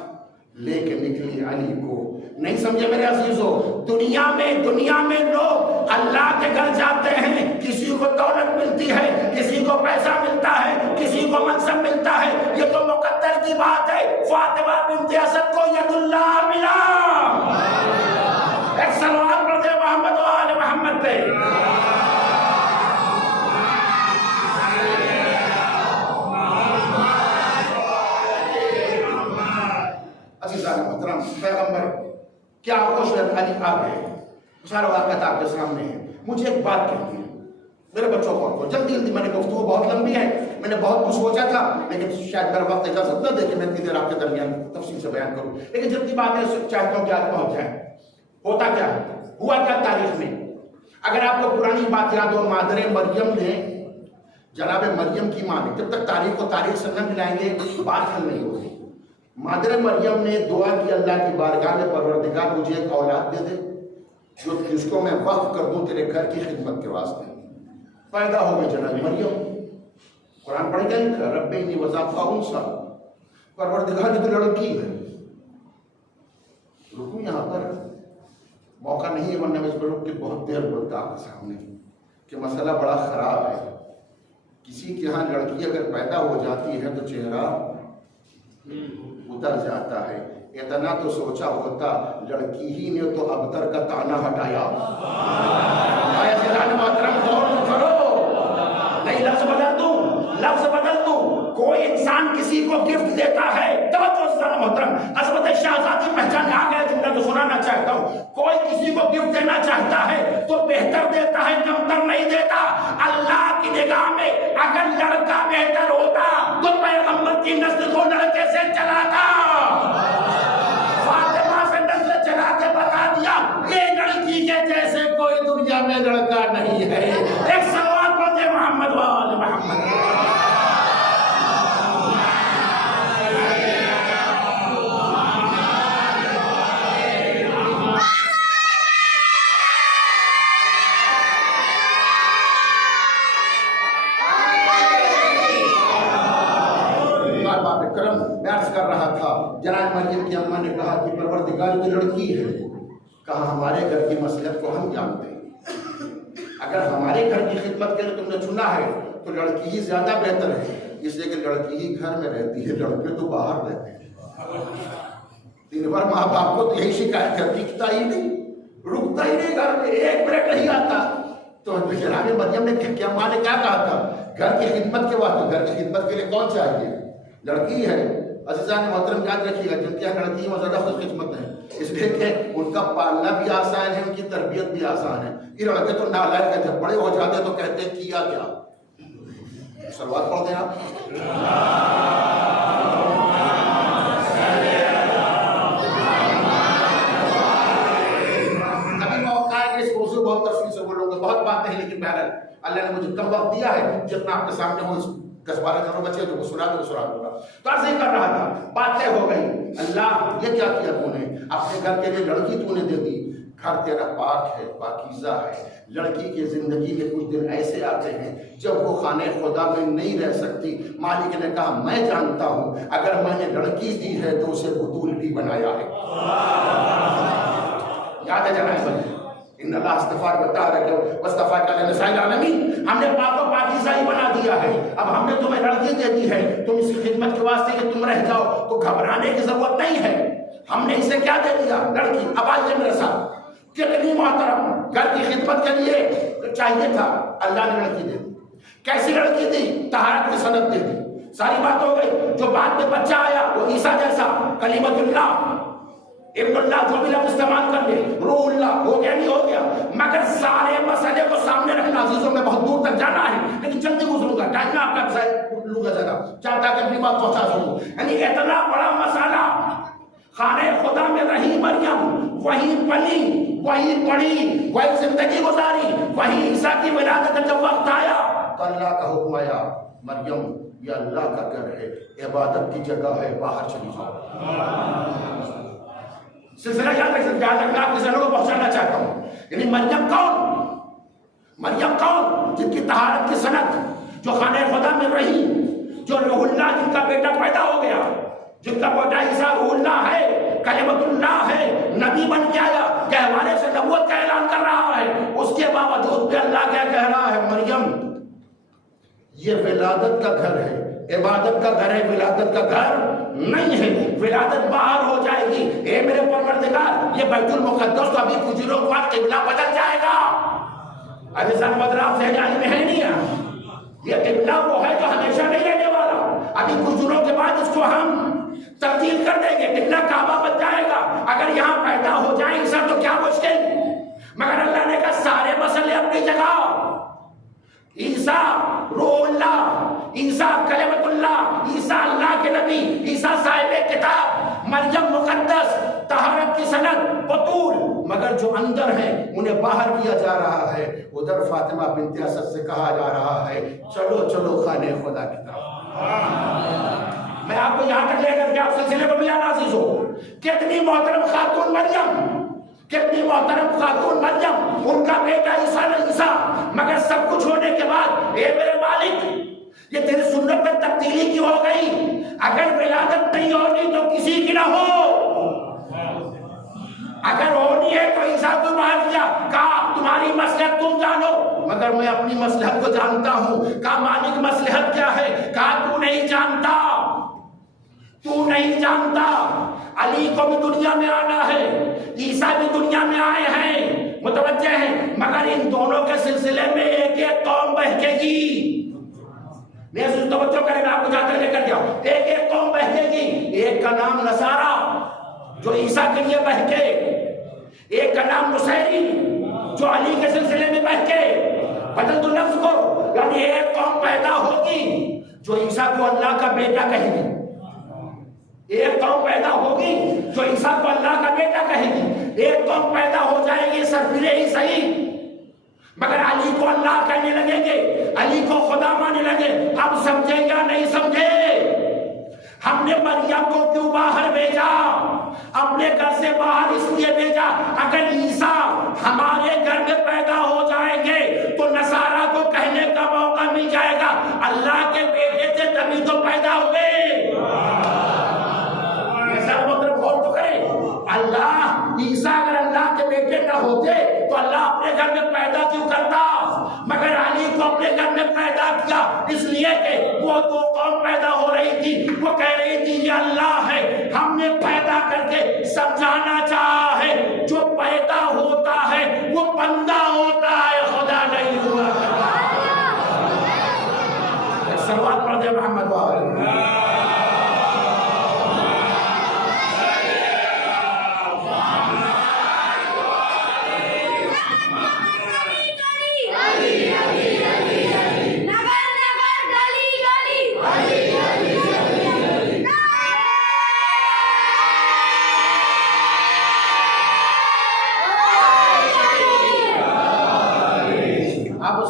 لے کے نکلی علی کو. نہیں سمجھے میرے عزیزو؟ دنیا میں لوگ اللہ کے گھر جاتے ہیں، کسی کو دولت ملتی ہے، کسی کو پیسہ ملتا ہے، کسی کو منصب ملتا ہے، یہ تو مقدر کی بات ہے. فاطمہ بنت اسد کو ید اللہ ملا. ایک سلوات پڑھ دے محمد و آل محمد پہ. عزیزان محترم، پیغمبر کیا خوشرت علی آ گئے. سارا واقعات آپ کے سامنے ہے. مجھے ایک بات کہنی ہے میرے بچوں کو، جلدی میں نے گفتگو بہت لمبی ہے، میں نے بہت کچھ سوچا تھا، لیکن شاید میرا وقت اجازت نہ دے کہ میں اتنی دیر آپ کے درمیان تفصیل سے بیان کروں. لیکن جتنی باتیں چاہتا ہوں کہ آج پہنچ جائیں. ہوتا کیا ہے، ہوا کیا تاریخ میں؟ اگر آپ کو پرانی بات یاد ہو، مادر مریم نے، جناب مریم کی ماں نے، جب تک تاریخ کو تاریخ سے نہ ملائیں گے بات حل نہیں ہوگی. مادر مریم نے دعا کی اللہ کی بارگاہ میں، پروردگار مجھے ایک اولاد دے دے جس کو میں وقف کر دوں تیرے گھر کی خدمت کے واسطے. پیدا ہو گئی جناب مریم. قرآن پڑھ گئے رب انی وضعتها انثى، پروردگار نے تو لڑکی ہے. رکو یہاں پر، موقع نہیں ہے ورنہ میں اس پر رک کے بہت دیر بولتا آپ کے سامنے کہ مسئلہ بڑا خراب ہے. کسی کے ہاں لڑکی اگر پیدا ہو جاتی ہے تو چہرہ اتر جاتا ہے. اتنا تو سوچا ہوتا، لڑکی ہی نے تو ابتر کا تانا ہٹایا. نہیں، لفظ بدل دوں. کوئی انسان کسی کو گفٹ دیتا ہے، توجہ محترم، عظمت شہزادی پہچان آ گیا جملہ تو سنانا چاہتا ہوں. کوئی کسی کو گفٹ دینا چاہتا ہے تو بہتر دیتا ہے، کمتر نہیں دیتا. اللہ کی نگاہ میں اگر لڑکا بہتر ہوتا تو پیغمبر کی نسل کو لڑکے سے چلاتا. فاطمہ سے نسل چلا کے بتا دیا یہ لڑکی کے جیسے کوئی دنیا میں لڑکا نہیں ہے. ایک سوال پڑھ دے محمد و آل محمد. جناب مریم کی اماں نے کہا کہ پروردگار تو لڑکی ہے، کہا ہمارے گھر کی مصلحت کو ہم جانتے ہیں، اگر ہمارے گھر کی خدمت کے لیے تم نے چنا ہے تو لڑکی ہی زیادہ بہتر ہے، اس لیے کہ لڑکی ہی گھر میں رہتی ہے، لڑکے تو باہر رہتے ہیں۔ دن بھر ماں باپ کو تو یہی شکایت ہے، دکھتا ہی نہیں، رکتا ہی نہیں گھر میں، ایک منٹ نہیں آتا۔ تو جناب مریم نے کیا ماں نے کیا کہا تھا؟ گھر کی خدمت کے واسطے، گھر کی خدمت کے لیے کون چاہیے؟ لڑکی ہے۔ عزیزان محترم یاد رکھیے گا، جن کی لڑکی وہ زیادہ خوش قسمت ہے، اس لیے کہ ان کا پالنا بھی آسان ہے، ان کی تربیت بھی آسان ہے۔ یہ لڑکے تو نالائق ہے، جب بڑے ہو جاتے تو کہتے ہیں کیا کیا؟ سلوات پڑھ دیں آپ۔ بہت تفصیل سے بولوں گا، بہت باتیں ہیں، لیکن بہرحال اللہ نے مجھے کم وقت دیا ہے، جتنا آپ کے سامنے ہو 10-12 جنوں بچے جو سنا دوں گا۔ تو عرض ہی کر رہا تھا، باتیں ہو گئی، اللہ یہ کیا کیا تو نے؟ اپنے گھر کے لیے لڑکی تو نے دے دی، گھر تیرا پاک ہے، پاکیزہ ہے۔ لڑکی کی زندگی میں کچھ دن ایسے آتے ہیں جب وہ خانہ خدا میں نہیں رہ سکتی۔ مالک نے کہا میں جانتا ہوں اگر میں نے لڑکی دی ہے تو اسے بطول بھی بنایا ہے۔ یاد ہے جناب ان اللہ استغفار بتا رہا کہ واستغفر کا لنساء العالمین، ہم نے پاک و پاکیزہ ہی بنا دیا ہے۔ اب ہم نے تمہیں لڑکی دے دی ہے، تم اس کی خدمت کے واسطے کہ تم رہ جاؤ تو گھبرانے کی ضرورت نہیں ہے۔ ہم نے اسے کیا دے دیا؟ لڑکی۔ اب آئیے میرے ساتھ، کتنی محترم گھر کی خدمت کے لیے چاہیے تھا، اللہ نے لڑکی دے دی۔ کیسی لڑکی دی؟ طہارت کی سند دے دی۔ ساری بات ہو گئی۔ جو بعد میں بچہ آیا وہ عیسیٰ جیسا، کلیمت اللہ، ابن اللہ، جو بھی لفظ استعمال کر لے، روح اللہ، ہو گیا نہیں ہو گیا۔ مگر سارے مسئلے کو سامنے رکھنا، عزیزوں میں بہت دور تک جانا ہے لیکن جلدی گزروں گا، ٹائم میں آپ کا لوں گا جگہ چاہتا کہ اپنی بات پہنچا سکوں۔ یعنی اتنا بڑا مسئلہ، خانہ خدا میں رہی مریم، وہی پلی، وہی پڑھی، وہی زندگی گزاری، وہی عیسیٰ کی ولادت جب وقت آیا تو اللہ کا حکم آیا، مریم یہ اللہ کا گھر ہے، عبادت کی جگہ ہے، باہر چلی جاؤ۔ سلسلہ یاد رکھنا آپ کے ذہنوں کو پہنچانا چاہتا ہوں۔ یعنی مریم کون؟ مریم کون؟ جن کی طہارت کی سند، جو خانہ خدا میں رہی، جو روح اللہ، جن کا بیٹا پیدا ہو گیا، جن کا بیٹا عیسیٰ روح اللہ ہے، کلمت اللہ ہے، نبی بن کے آیا، کہوانے سے نبوت کا اعلان کر رہا ہے، اس کے باوجود بھی اللہ کیا کہہ رہا ہے؟ مریم یہ ولادت کا گھر ہے، عبادت کا گھر ہے، ولادت کا گھر نہیں ہے۔ ولادت باہر ہو جائے گی، اے میرے پروردگار یہ بیت المقدس تو ابھی کچھ دنوں بعد قبلہ بدل جائے گا۔ عزیزان مدراب ذہن میں ہے نہیں ہے، یہ قبلہ وہ ہے جو ہمیشہ نہیں رہنے والا، ابھی کچھ دنوں کے بعد اس کو ہم تبدیل کر دیں گے، قبلہ کعبہ بن جائے گا۔ اگر یہاں پیدا ہو جائیں عیسیٰ تو کیا مشکل، مگر اللہ نے کہا سارے مسئلے اپنی جگہ، عیسیٰ روح اللہ، عیسیٰ کلمت اللہ، عیسیٰ اللہ کے نبی، عیسیٰ صاحب کتاب، مریم مقدس، طہارت کی سند، بطول، مگر جو اندر ہیں انہیں باہر کیا جا رہا ہے۔ ادھر فاطمہ بنت اسد سے کہا جا رہا ہے چلو چلو خانہ خدا کی طرف۔ میں آپ کو یہاں تک لے کر کے آپ سلسلے کو ملا نازیز ہو، کتنی محترم خاتون مریم، کتنی محترم خاتون مریم، ان کا بیٹا عیسیٰ عیسیٰ، مگر سب کچھ ہونے کے بعد اے میرے مالک یہ تیری سنت میں تبدیلی کی ہو گئی، اگر ولادت نہیں ہونی تو کسی کی نہ ہو، اگر ہونی ہے تو عیسیٰ کو باہر کیا، کہا تمہاری مصلحت تم جانو، مگر میں اپنی مصلحت کو جانتا ہوں۔ کہا مالک مصلحت کیا ہے؟ کہا تو نہیں جانتا، تو نہیں جانتا، علی کو بھی دنیا میں آنا ہے، عیسیٰ بھی دنیا میں آئے ہیں، متوجہ ہیں، مگر ان دونوں کے سلسلے میں ایک ایک قوم بہکے گی۔ میں توجہ کریں، میں آپ کو جاتے لے کر جاؤں، ایک ایک قوم بہکے گی۔ ایک کا نام نصارہ جو عیسیٰ کے لیے بہکے، ایک کا نام نصیری جو علی کے سلسلے میں بہکے۔ بدل دو لفظ کو، یعنی ایک قوم پیدا ہوگی جو عیسیٰ کو اللہ کا بیٹا کہے گی، ایک قوم پیدا ہوگی جو عیسیٰ کو اللہ کا بیٹا کہے گی، ایک قوم پیدا ہو جائے گی سرفرے ہی صحیح، مگر علی کو اللہ کہنے لگیں گے، علی کو خدا ماننے لگے۔ اب سمجھے یا نہیں سمجھے؟ ہم نے مریم کو کیوں باہر بھیجا؟ اپنے گھر سے باہر اس لیے بھیجا اگر عیسیٰ ہمارے گھر میں پیدا ہو جائیں گے تو نصارہ کو کہنے کا موقع مل جائے گا اللہ کے بیٹے سے تبھی تو پیدا ہوئے۔ کے گھر میں پیدا کیا اس لیے کہ وہ دو قوم پیدا ہو رہی تھی، وہ کہہ رہی تھی یہ اللہ ہے، ہم نے پیدا کر کے سمجھانا چاہا ہے جو پیدا ہوتا ہے وہ بندہ ہوتا ہے، خدا نہیں ہوا کرتا۔ صلوات پڑھ دے محمد وآلہ محمد۔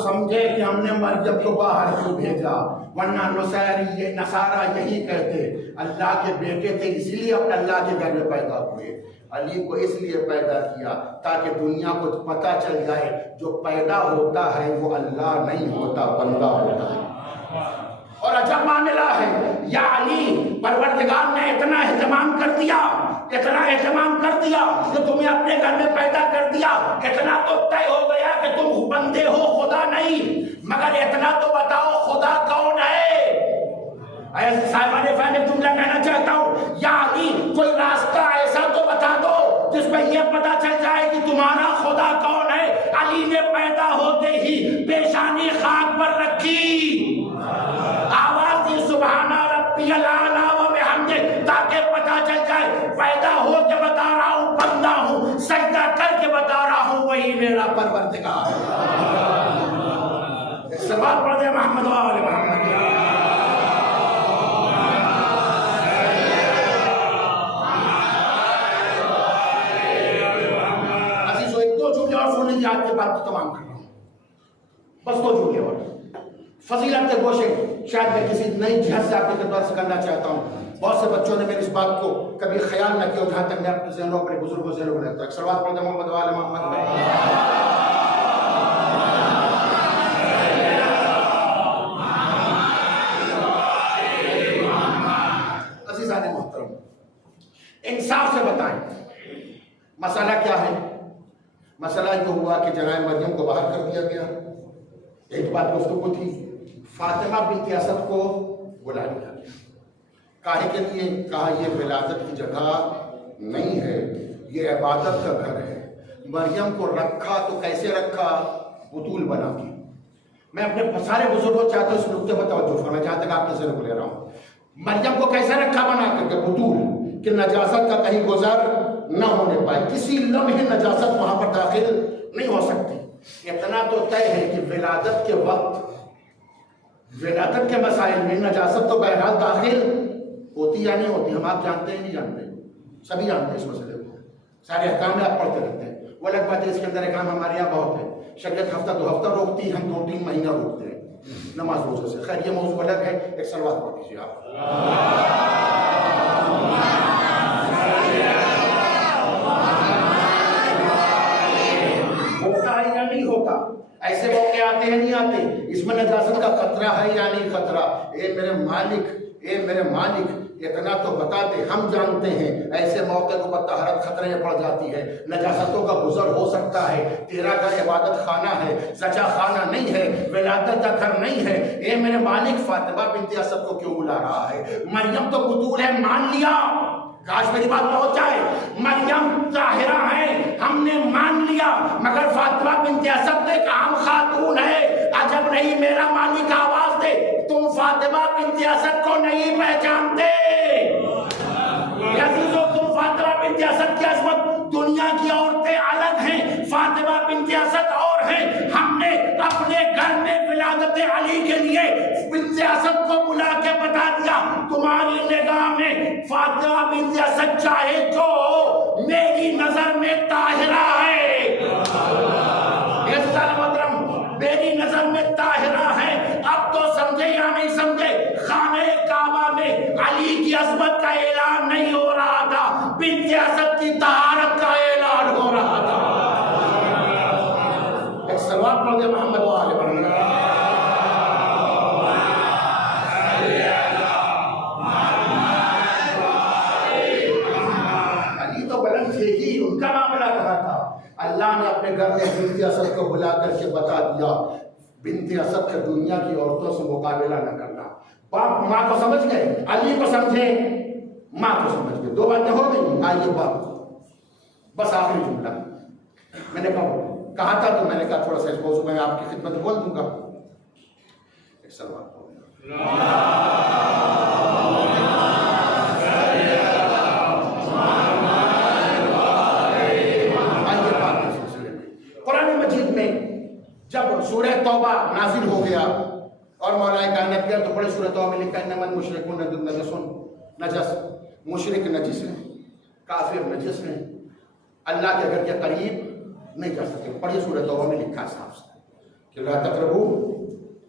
سمجھے کہ ہم نے مریم کو باہر کیوں بھیجا، ورنہ نصارہ یہی کہتے اللہ کے بیٹے تھے اسی لیے اپنے اللہ کے گھر میں پیدا ہوئے۔ علی کو اس لیے پیدا کیا تاکہ دنیا کو پتہ چل جائے جو پیدا ہوتا ہے وہ اللہ نہیں ہوتا، بندہ ہوتا ہے۔ اور عجب معاملہ ہے، یا علی پروردگار نے اتنا اہتمام کر دیا کہ تمہیں اپنے گھر میں پیدا کر دیا، اتنا تو طے ہو گیا کہ تم بندے ہو، خدا نہیں، مگر اتنا تو بتاؤ خدا کون ہے؟ صاحبان فہم جملہ کہنا چاہتا ہوں، یا علی کوئی راستہ ایسا تو بتا دو جس پہ یہ پتا چل جائے کہ تمہارا خدا کون ہے۔ علی نے پیدا ہوتے ہی پیشانی خاک پر رکھی، آواز دی سبحان ربی الاعلی و بحمدہ، تاکہ پتا چل جائے پیدا ہو کے بتا رہا ہوں بندہ ہوں، سجدہ کر کے بتا رہا ہوں وہی میرا پروردگار ہے۔ سوال پڑھ دے محمد و آل محمد۔ عزیزو ایک دو جملے اور سن لیجیے، آج کے بعد تو تمام کر رہا ہوں، بس دو جملے اور۔ فضیلت کے گوشے شاید میں کسی نئی جہت سے آپ کے خدمت سے کرنا چاہتا ہوں۔ بہت سے بچوں نے میری اس بات کو کبھی خیال نہ کیا، جہاں تک میں اپنے ذہنوں اپنے بزرگوں ذہنوں میں رہتا ہے۔ صلوات پڑھتے محمد وآل محمد۔ عزیزان محترم، انصاف سے بتائیں مسئلہ کیا ہے؟ مسئلہ یہ ہوا کہ جناب مریم کو باہر کر دیا گیا، ایک بات گفتگو تھی، فاطمہ بنت اسد کو بلا لیا گیا، کاہے کے لیے؟ کہا یہ ولادت کی جگہ نہیں ہے، یہ عبادت کا گھر ہے۔ مریم کو رکھا تو کیسے رکھا؟ بطول بنا کے۔ میں اپنے سارے بزرگوں چاہتا ہوں اس نقطے پر توجہ فرمائیں، جہاں تک آپ کے ذہن کو لے رہا ہوں۔ مریم کو کیسے رکھا بنا کر کے؟ بطول، کہ نجاست کا کہیں گزر نہ ہونے پائے، کسی لمحے نجاست وہاں پر داخل نہیں ہو سکتی۔ اتنا تو طے ہے کہ ولادت کے وقت، ولادت کے مسائل میں نجاست تو بہرحال داخل ہوتی یا نہیں ہوتی، ہم آپ جانتے ہیں نہیں جانتے؟ سبھی جانتے ہیں اس مسئلے کو، سارے احکام میں آپ پڑھتے رہتے ہیں۔ وہ الگ بات ہے، اس کے اندر احکام ہمارے یہاں بہت ہے، شریعت ہفتہ دو ہفتہ روکتی، ہم 2-3 مہینہ روکتے ہیں نماز روزے سے۔ خیر یہ موضوع الگ ہے، ایک صلوات پڑھ دیجیے آپ۔ ہوتا ہے یا نہیں ہوتا؟ ایسے موقع آتے ہیں نہیں آتے؟ اس میں نجاست کا خطرہ ہے یا نہیں خطرہ؟ اے میرے مالک، اے میرے مالک، اتنا تو بتا دے، ہم جانتے ہیں ایسے موقع کو طہارت خطرے میں پڑ جاتی ہے، نجاستوں کا گزر ہو سکتا ہے، تیرا گھر عبادت خانہ ہے، زچا خانہ نہیں ہے، ولادت کا گھر نہیں ہے۔ اے میرے مالک، فاطمہ بنت اسد کو کیوں بلا رہا ہے؟ مریم تو بطول ہے، مان لیا، کاش میری بات پہنچ جائے، مریم طاہرہ ہے، ہم نے مان لیا، مگر فاطمہ بنت اسد ایک عام خاتون ہے۔ عجب نہیں میرا مالک، آواز دے، تم فاطمہ بنت اسد کو نہیں پہچانتے؟ عزیزو تم فاطمہ بنت اسد کی عظمت، دنیا کی عورتیں الگ ہیں، فاطمہ بنت اسد اور ہیں۔ ہم نے اپنے گھر میں ولادت علی کے لیے بنت اسد کو بلا کے بتا دیا، تمہاری نگاہ میں فاطمہ بنت اسد چاہے جو میری نظر میں طاہرہ ہے، میری نظر میں طاہرہ ہے۔ اب تو سمجھے یا نہیں سمجھے؟ خانہ کعبہ میں علی کی عظمت کا اعلان نہیں ہو رہا تھا، بنت اسد کی طہارت کا اعلان ہو رہا تھا۔ ایک صلوات پڑھ دے محمد و آل محمد۔ علی تو بلند تھے ہی، ان کا معاملہ کہا تھا۔ اللہ نے اپنے گھر میں بنت اسد کو بلا کر کے بتا دیا، بنت اسد کا دنیا کی عورتوں سے مقابلہ نہ کرنا. باپ ماں کو سمجھ گئے, علی کو سمجھے, ماں کو سمجھ گئے, دو باتیں ہو گئی. آئیے باپ, بس آخری جملہ میں نے کہا تھا تو میں نے کہا تھوڑا سا اس موضوع میں آپ کی خدمت بول دوں گا. ایک سوال جب سورہ توبہ نازل ہو گیا اور مولا کائنات گیا تو بڑے سورہ توبہ میں لکھا انما المشرکون نجس, مشرک نجس ہیں, کافر نجس ہیں, اللہ کے گھر کے قریب نہیں جا سکتے. پڑھیے سورہ توبہ میں لکھا صاف صاف کہ لا تقربوا,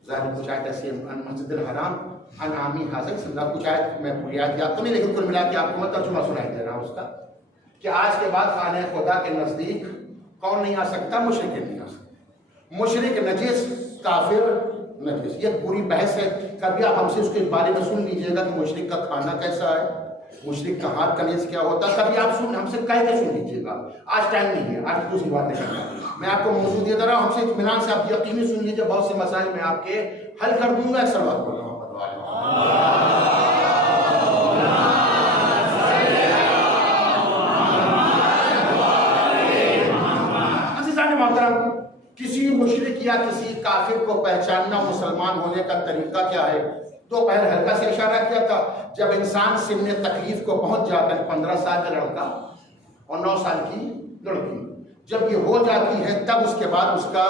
ظاہر کچھ آیت ایسی ان مسجد الحرام ان عامی حاصل سندہ, کچھ آیت میں پوری آیت یاد تو نہیں لیکن کل ملا کے آپ کو میں ترجمہ سنائی دے رہا ہوں اس کا کہ آج کے بعد خانہ خدا کے نزدیک کون نہیں آ سکتا؟ مشرک نہیں آ سکتا. مشرک نجس, کافر نجس, یہ پوری بحث ہے. کبھی آپ ہم سے اس کے بارے میں سن لیجئے گا کہ مشرک کا کھانا کیسا ہے, مشرک کا ہاتھ کنیز کیا ہوتا ہے, کبھی آپ ہم سے کہہ کے سن لیجئے گا. آج ٹائم نہیں ہے, آج دوسری باتیں کرنا. میں آپ کو موضوع دے رہا ہوں, ہم سے اطمینان سے آپ یقینی سن لیجئے, بہت سے مسائل میں آپ کے حل کر دوں گا. ایک سوال بول رہا ہوں کسی مشرک یا کسی کافر کو پہچاننا مسلمان ہونے کا طریقہ کیا ہے؟ تو پہلے ہلکا سے اشارہ کیا تھا, جب انسان سن تکلیف کو پہنچ جاتا ہے, 15 سال کا لڑکا اور 9 سال کی لڑکی, جب یہ ہو جاتی ہے تب اس کے بعد اس کا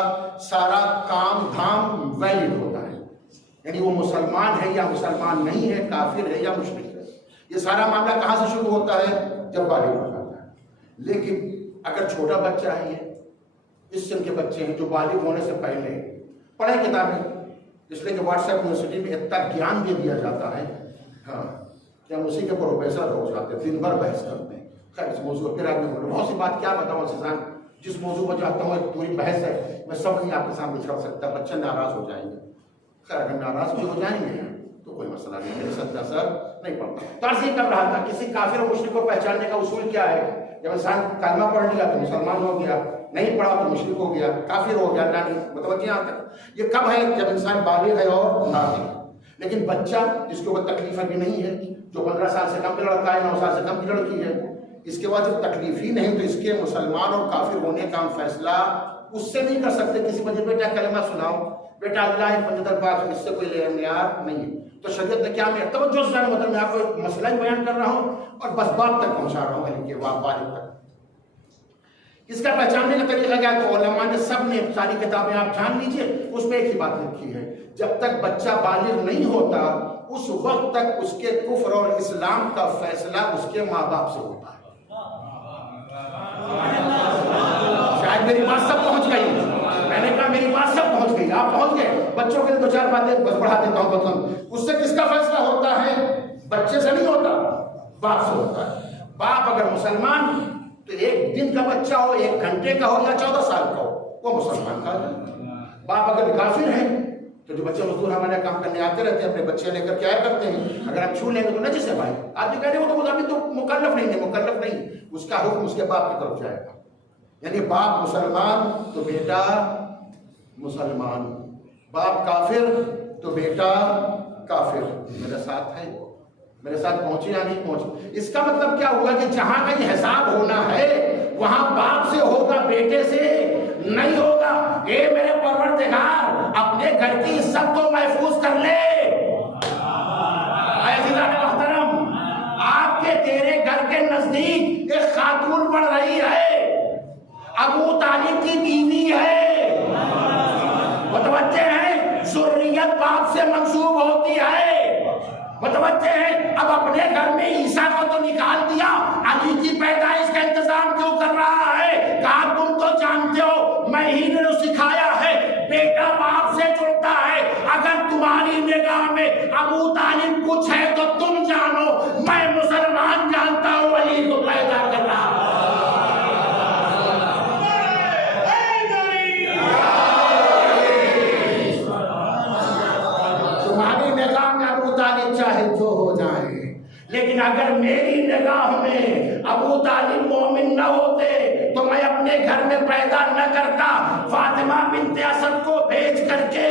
سارا کام دھام ویلڈ ہوتا ہے. یعنی وہ مسلمان ہے یا مسلمان نہیں ہے, کافر ہے یا مشرک ہے. یہ سارا معاملہ کہاں سے شروع ہوتا ہے؟ جب بالغ ہو جاتا ہے. لیکن اگر چھوٹا بچہ ہے, یہ اس سن کے بچے ہیں جو بالغ ہونے سے پہلے پڑھے کتابیں, اس لیے کہ واٹس ایپ یونیورسٹی میں اتنا گیان دے دیا جاتا ہے ہاں کہ ہم اسی کے پروفیسر ہو جاتے ہیں, دن بھر بحث کرتے ہیں. خیر اس موضوع پھر آگے بولوں, بہت سی بات کیا بتاؤں عزیزان, جس موضوع پر جاتا ہوں ایک پوری بحث ہے, میں سب نہیں آپ کے سامنے چھڑ سکتا, بچے ناراض ہو جائیں گے. خیر اگر ناراض بھی ہو جائیں گے تو کوئی مسئلہ نہیں, میرے ساتھ اثر نہیں پڑتا. طرز یہ کر رہا تھا کسی کافر و مشرک کو پہچاننے کا اصول کیا ہے؟ جب انسان کلمہ پڑھ لیا تو مسلمان ہو گیا, نہیں پڑھا تو مشرک ہو گیا, کافر ہو گیا. اللہ نے متوجہ یہاں تک. یہ کب ہے؟ جب انسان بالغ ہے اور ناضج. لیکن بچہ جس کو کوئی تکلیف ابھی نہیں ہے, جو 15 سال سے کم کا لڑکا ہے, 9 سال سے کم کی لڑکی ہے, اس کے بعد جب تکلیف ہی نہیں تو اس کے مسلمان اور کافر ہونے کا ہم فیصلہ اس سے نہیں کر سکتے. کسی وجہ بیٹا کلمہ سناؤ, بیٹا اللہ ایک مجدر بات, اس سے کوئی معیار نہیں ہے. تو شریعت نے کیا معیار؟ توجہ سے مطلب میں آپ کو ایک مسئلہ بیان کر رہا ہوں اور بس بات تک پہنچا رہا ہوں, یعنی کہ بالغ تک. اس کا پہچاننے کا طریقہ کیا ہے؟ تو علماء نے سب نے ساری کتابیں آپ جان لیجئے, اس میں ایک ہی بات لکھی ہے, جب تک بچہ بالغ نہیں ہوتا اس وقت تک اس کے کفر اور اسلام کا فیصلہ اس کے ماں باپ سے ہوتا ہے. شاید میری بات سب پہنچ گئی, میں نے کہا میری بات سب پہنچ گئی, آپ پہنچ گئے. بچوں کے 2-4 باتیں بس بڑھا دیتا ہوں بتاؤں. اس سے کس کا فیصلہ ہوتا ہے؟ بچے سے نہیں ہوتا, باپ سے ہوتا ہے. باپ اگر مسلمان تو 1 دن کا بچہ ہو, 1 گھنٹے کا ہو یا 14 سال کا ہو, وہ مسلمان کا ہے. باپ اگر کافر ہے تو جو بچے مزدور ہمارے کام کرنے آتے رہتے ہیں, اپنے بچے لے کر کیا کرتے ہیں, اگر ہم چھو لیں گے تو نجس ہے بھائی. آپ یہ کہہ رہے ہو تو ابھی تو مکلف نہیں ہے, مکلف نہیں, اس کا حکم اس کے باپ کی طرف جائے گا. یعنی باپ مسلمان تو بیٹا مسلمان, باپ کافر تو بیٹا کافر. میرے ساتھ ہے, میرے ساتھ پہنچے یا نہیں پہنچے؟ اس کا مطلب کیا ہوا کہ جہاں کا یہ حساب ہونا ہے وہاں باپ سے ہوگا, بیٹے سے نہیں ہوگا. اے میرے پروردگار اپنے گھر کی عزت تو محفوظ کر لے. عزیزان محترم, آپ کے تیرے گھر کے نزدیک ایک خاتون بڑھ رہی ہے, ابو طالب کی بیوی ہے, متوجہ ہیں, ذریت باپ سے منسوب ہوتی ہے, متوجہ ہیں. اب اپنے گھر میں عیسیٰ کو تو نکال دیا, علی کی پیدائش کا انتظام کیوں کر رہا ہے؟ کہا تم تو جانتے ہو میں ہی نے سکھایا ہے, بیٹا باپ سے جڑتا ہے. اگر تمہاری نگاہ میں ابو طالب کچھ ہے تو تم جانو, میں مسلمان جانتا ہوں علی کو پیدا کر رہا ہوں. چاہے جو ہو جائے, لیکن اگر میری نگاہ میں ابو طالب مومن نہ ہوتے, تو میں اپنے گھر میں پیدا نہ کرتا. فاطمہ بنت اسد کو بھیج کر کے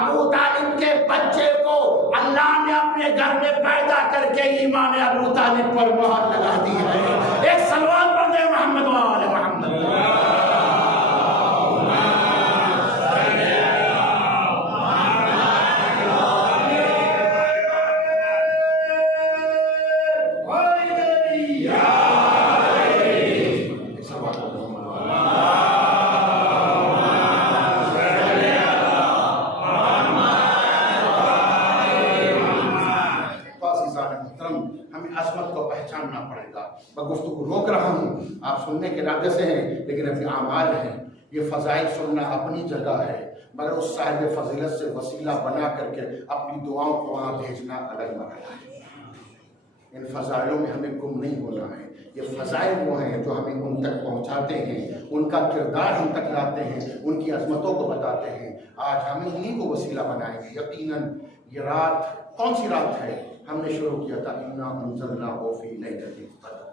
ابو طالب کے بچے کو اللہ نے اپنے گھر میں پیدا کر کے ایمان ابو طالب پر مہر لگا دی ہے. ایک صلوات پڑھ دے محمد و آل محمد. میں گفتگو روک رہا ہوں، آپ سننے کے ارادے سے ہیں لیکن ابھی اعمال ہیں. یہ فضائل سننا اپنی جگہ ہے مگر اس صاحب فضیلت سے وسیلہ بنا کر کے اپنی دعاؤں کو وہاں بھیجنا الگ مرحلہ ہے. ان فضائلوں میں ہمیں گم نہیں ہونا ہے. یہ فضائل وہ ہیں جو ہمیں ان تک پہنچاتے ہیں، ان کا کردار ہم تک لاتے ہیں، ان کی عظمتوں کو بتاتے ہیں. آج ہم انہیں کو وسیلہ بنائیں گے. یقیناً یہ رات کون سی رات ہے؟ ہم نے شروع کیا تھا اِنَّا أَنزَلْنَاهُ فِي لَيْلَةِ الْقَدْرِ.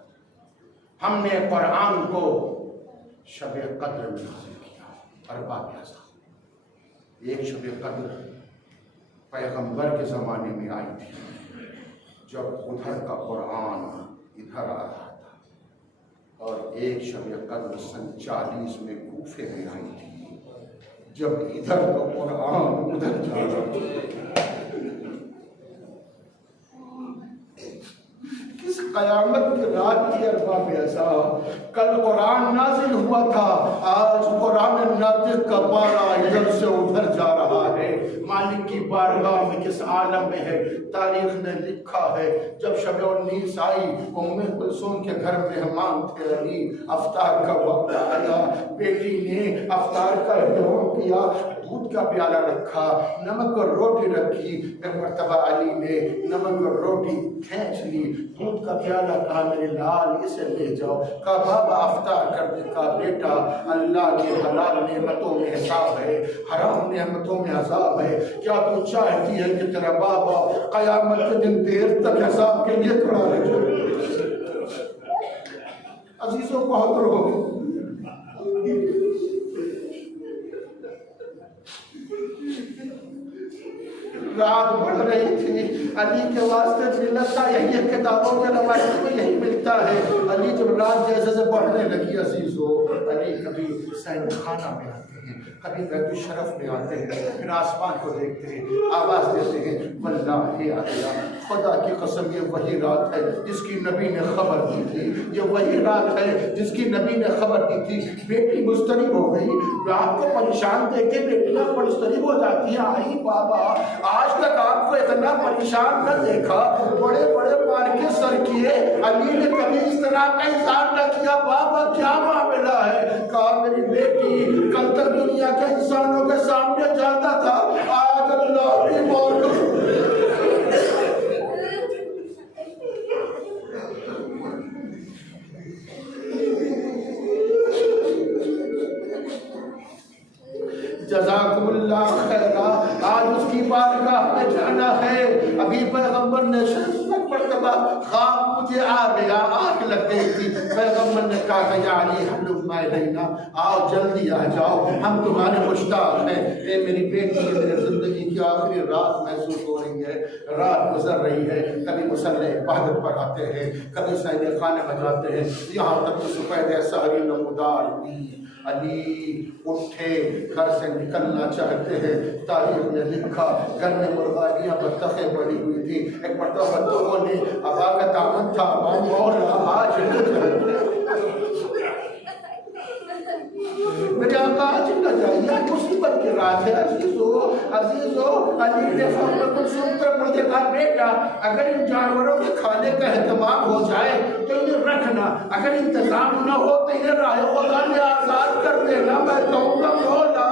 ہم نے قرآن کو شب قدر میں نازل کیا. ارباب اعظم ایک شب قدر پیغمبر کے زمانے میں آئی تھی جب ادھر کا قرآن ادھر آ رہا تھا، اور ایک شب قدر سن 40 میں کوفے میں آئی تھی جب ادھر کا قرآن ادھر جا رہا تھا. کس قیامت کی رات کی ارباب اعظم؟ کل قرآن نازل ہوا تھا، آج قرآن ناطق کا پارا ادھر سے ادھر جا رہا ہے. مالک کی بارگاہ میں کس عالم میں ہے. تاریخ نے لکھا ہے جب شب 19 آئی، ام کلثوم کے گھر مہمان تھے علی. افطار کا وقت آیا، بیٹی نے افطار کا اہتمام کیا، دودھ کا پیالہ رکھا، نمک اور روٹی رکھی. ایک مرتبہ علی نے نمک اور روٹی کھینچ لی، دودھ کا پیالہ کہا میرے لال اسے لے جاؤ. کہا بابا افطار کرنے کا بیٹا، اللہ کے حلال نعمتوں میں حساب ہے، حرام نعمتوں میں عذاب ہے. کیا تو چاہتی ہے کہ تیرا بابا قیامت کے دن دیر تک حساب کے لیے کھڑا رہے؟ عزیزوں کو حضر ہو، رات بڑھ رہی تھی. علی کے واسطے بھی لگتا یہی کتابوں کے روایت میں یہی ملتا ہے. علی جب رات جیسے سے بڑھنے لگی عزیزو، علی کبھی سین خانہ میں آتے ہیں، کبھی بیت الشرف میں آتے ہیں، پھر آسمان کو دیکھتے ہیں، آواز دیتے ہیں واللہ علیہ، خدا کی قسم یہ وہی رات ہے جس کی نبی نے خبر دی تھی. یہ وہی رات ہے جس کی نبی نے خبر دی تھی. بیٹی مضطرب ہو گئی، آپ کو پریشان دیکھ کے بیٹیاں مضطرب ہو جاتی ہیں. آئی بابا آج تک آپ کو اتنا پریشان نہ دیکھا، بڑے بڑے مار کے سر کیے. علی نے کبھی اس طرح کا اظہار نہ کیا بابا کیا معاملہ ہے. کہا میری بیٹی کل تک دنیا کے انسانوں کے سامنے جاتا تھا، آج اللہ کی موت جزاکم اللہ خیرہ. آج اس کی بارگاہ میں جانا ہے. ابھی پیغمبر نے مرتبہ خواب مجھے آ گیا، آنکھ لگ گئی تھی. پیغمبر نے کہا کہ یا علی حلم الینا، آؤ جلدی آ جاؤ، ہم تمہارے مشتاق ہیں. اے میری بیٹی، میرے زندگی کی آخری رات محسوس ہو رہی ہے، رات گزر رہی ہے. کبھی مسلح عبادت پر آتے ہیں، کبھی سین خانے بجاتے ہیں، یہاں تک کہ سپید سحری نمودار ہوئی. علی اٹھے، گھر سے نکلنا چاہتے ہیں. تاریخ نے لکھا گھر میں مرغابیاں بطخیں بڑی ہوئی تھی. ایک مرتبہ بطخوں نے ابا کا دامن تھا، مولا آج نہ جائے، میرے آقا آج نہ جائیے، مصیبت کی رات ہے. عزیزو علی نے ام کلثوم پر مجھے کہا بیٹا اگر ان جانوروں کے کھانے کا اہتمام ہو جائے تو انہیں رکھنا، اگر انتظام نہ ہو تو انہیں راہ خدا میں آزاد کر دینا. میں کہوں گا مولا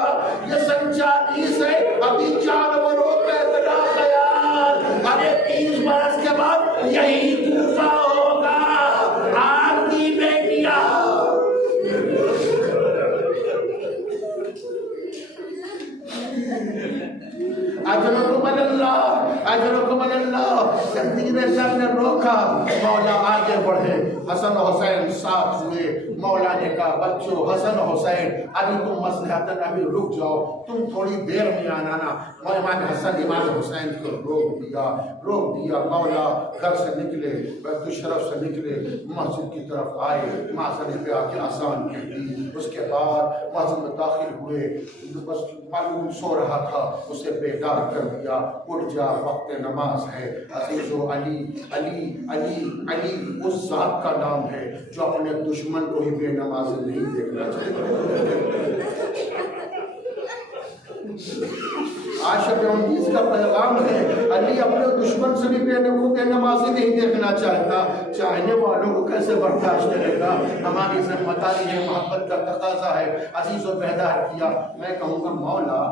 یہ سن 40 ہے، ابھی جانوروں کا اتنا خیال، ارے 30 برس کے بعد یہی کوفہ ہوگا. آپ کی بیٹیاں اجرکم اللہ، اجرکم اللہ. تقدیر سر نے روکا، مولا آگے بڑھے. حسن حسین ساتھ ہوئے، مولا نے کہا بچوں حسن و حسین ابھی تم مصلحتاً ابھی رک جاؤ، تم تھوڑی دیر میں آنا نا۔ امام حسن امام حسین کو روک دیا۔ مولا گھر سے نکلے، بیت الشرف سے نکلے، مسجد کی طرف آئے، معصرے پہ آ کے آسان کہہ دی۔ اس کے بعد مسجد میں داخل ہوئے، بس معلوم سو رہا تھا، اسے بیدار کر دیا، اٹھ جا وقت نماز ہے۔ عزیزو علی علی علی علی اس ذات کا نام ہے جو اپنے دشمن کو ہی بے نمازی نہیں دیکھنا چاہیے۔ عائشہ بے 19 کا پیغام ہے، علی اپنے دشمن سے بھی بے نمازی نہیں دیکھنا چاہتا، چاہنے والوں کو کیسے برداشت کرے گا؟ ہماری ذمہ داری ہے، محبت کا تقاضا ہے۔ عزیز و بیدار کیا، میں کہوں گا مولا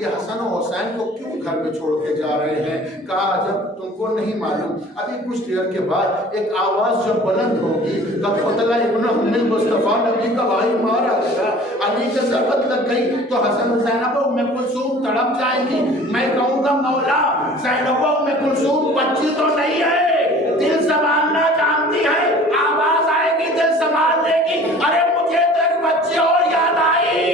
یہ حسن و حسین کو کیوں گھر میں چھوڑ کے جا رہے ہیں؟ کہا جب تم کو نہیں معلوم، ابھی کچھ دیر کے بعد ایک آواز جب بلند ہوگی تب قتل ابن ام المصطفیٰ نبی کا بھائی مارا گیا، علی کے ضربت لگ گئی تو حسن و زینب و ام کلثوم تڑپ جائیں گی۔ میں کہوں گا مولا زینب و ام کلثوم بچی تو نہیں ہے، دل سنبھالنا جانتی ہے، آواز آئے گی دل سنبھال لے گی۔ ارے مجھے تو ایک بچی اور یاد آئی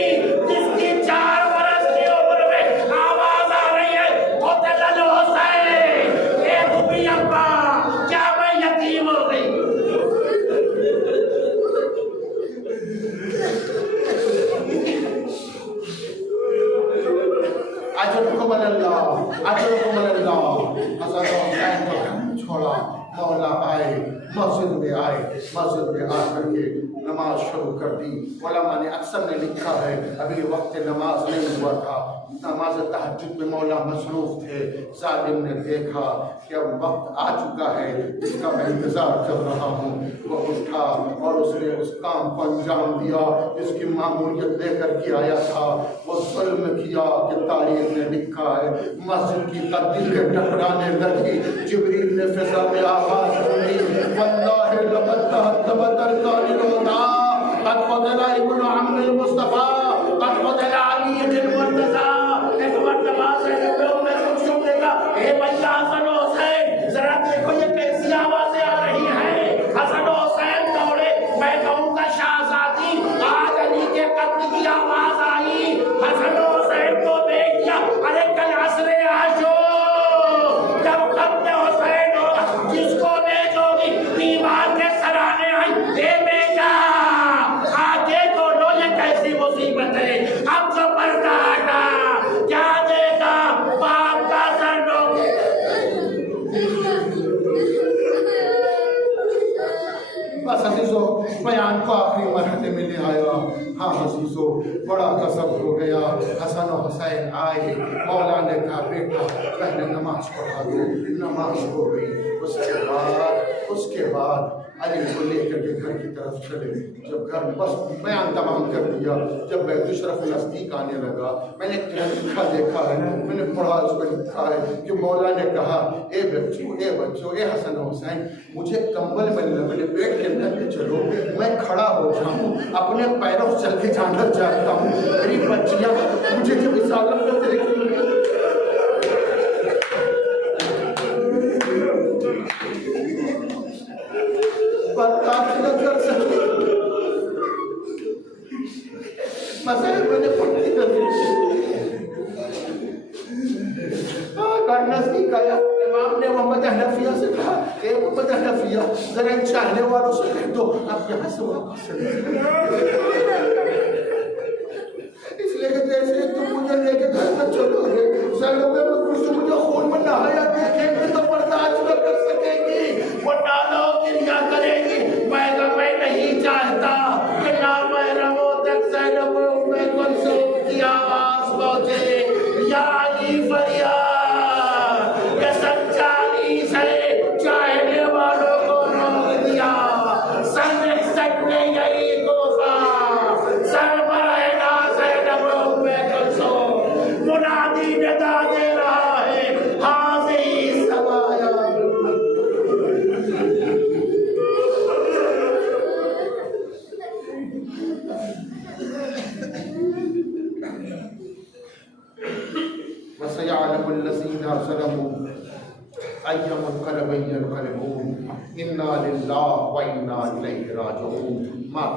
جس کی 4 برس کی عمر میں آواز آ رہی ہے قتل الحسین، اے بھوپی ابا کیا میں یتیم ہو گئی؟ اجرکم اللہ حسن حسین کو چھوڑا، مولا آئے مسجد میں آ کر کے نماز شروع کر دی۔ علماء نے اکثر نے لکھا ہے ابھی وقت نماز نہیں ہوا تھا، نماز تہجد میں مولا مصروف تھے۔ ظالم نے دیکھا کہ اب وقت آ چکا ہے جس کا میں انتظار کر رہا ہوں، وہ اٹھا اور اس نے اس کام کو انجام دیا جس کی معمولیت لے کر کے آیا تھا۔ وہ ظلم کیا کہ تاریخ نے لکھا ہے مسجد کی تبدیلیں ٹکرانے لگی، جبریل نے فضا میں آواز سنی، واللہ لقد تہتبت ارکان الہدی قد قتل ابن عم المصطفیٰ قد قتل علی المرتضیٰ۔ ایک مرتبہ سے ام کلثوم نے کہا اے بھیا حسن و حسین ذرا دیکھو یہ کیسی آوازیں آ رہی ہیں۔ حسن و حسین دوڑے، میں کہوں گا شہزادی آج علی کے قتل کی آواز آئی، حسن و حسین کو دیکھ دیا۔ ارے کل عصر عاشور جب قتل حسین ہو جس کو بھیجو گی دیوار کے سرانے آئی، اے بیٹا آگے کو لو یہ کیسی مصیبت ہے، اب جو پردہ ہٹا کیا دے گا باپ کا سر ڈوکے۔ بس عزیزو بیان کو آخری مرحلے میں لے آیا۔ ہاں عزیزو بڑا غضب ہو گیا، حسن و حسین آئے، مولا نے کہا بیٹا پہلے نماز پڑھا دو، نماز ہو گئی۔ اس کے بعد علی کو لے کر کے گھر کی طرف چلے۔ جب گھر بس بیان تمام کر دیا، جب بیت الشرف نزدیک آنے لگا میں نے لکھا دیکھا ہے، میں نے پڑھا اس پر لکھا ہے کہ مولا نے کہا اے بچوں اے حسن و حسین مجھے کمبل میں لپیٹ کے اندر لے چلو، میں کھڑا ہو جاؤں، اپنے پیروں سے چل کے جانا چاہتا ہوں۔ میری بچیاں مجھے جب اس عالم میں دیکھیں برداشت نہ کر سکتی، مسائل میں نے پڑھی کر دی۔ گھر نزدیک آیا، امام نے محمد حنفیہ سے کہا اے محمد حنفیہ ذرا ان چاہنے والوں سے کہہ دو آپ یہاں سے واپس چلے اس لیے کہ جیسے تم مجھے لے کے گھر میں چلو گے زینب میں کچھ مجھے خون میں نہایا دیکھیں گے تو برداشت نہ کر سکیں گی، وہ ڈالو گریا کرے گی۔ میں نہیں چاہتا کہ نامحرموں تک زینب میں کلثوم کی آواز پہنچے، یا علی فریاد یہ سنچالیس ہے، چاہنے والوں کو روک دیا، سن نے یہی کوفہ سربراہ ناز زینب میں کلثوم منادی ندا دے رہا ہے حاضی سوایا۔ وَسَيَعْلَمُ الَّذِينَ ظَلَمُوا أيما القلبين ينقلبون إنا لله وإنا إليه راجعون. مات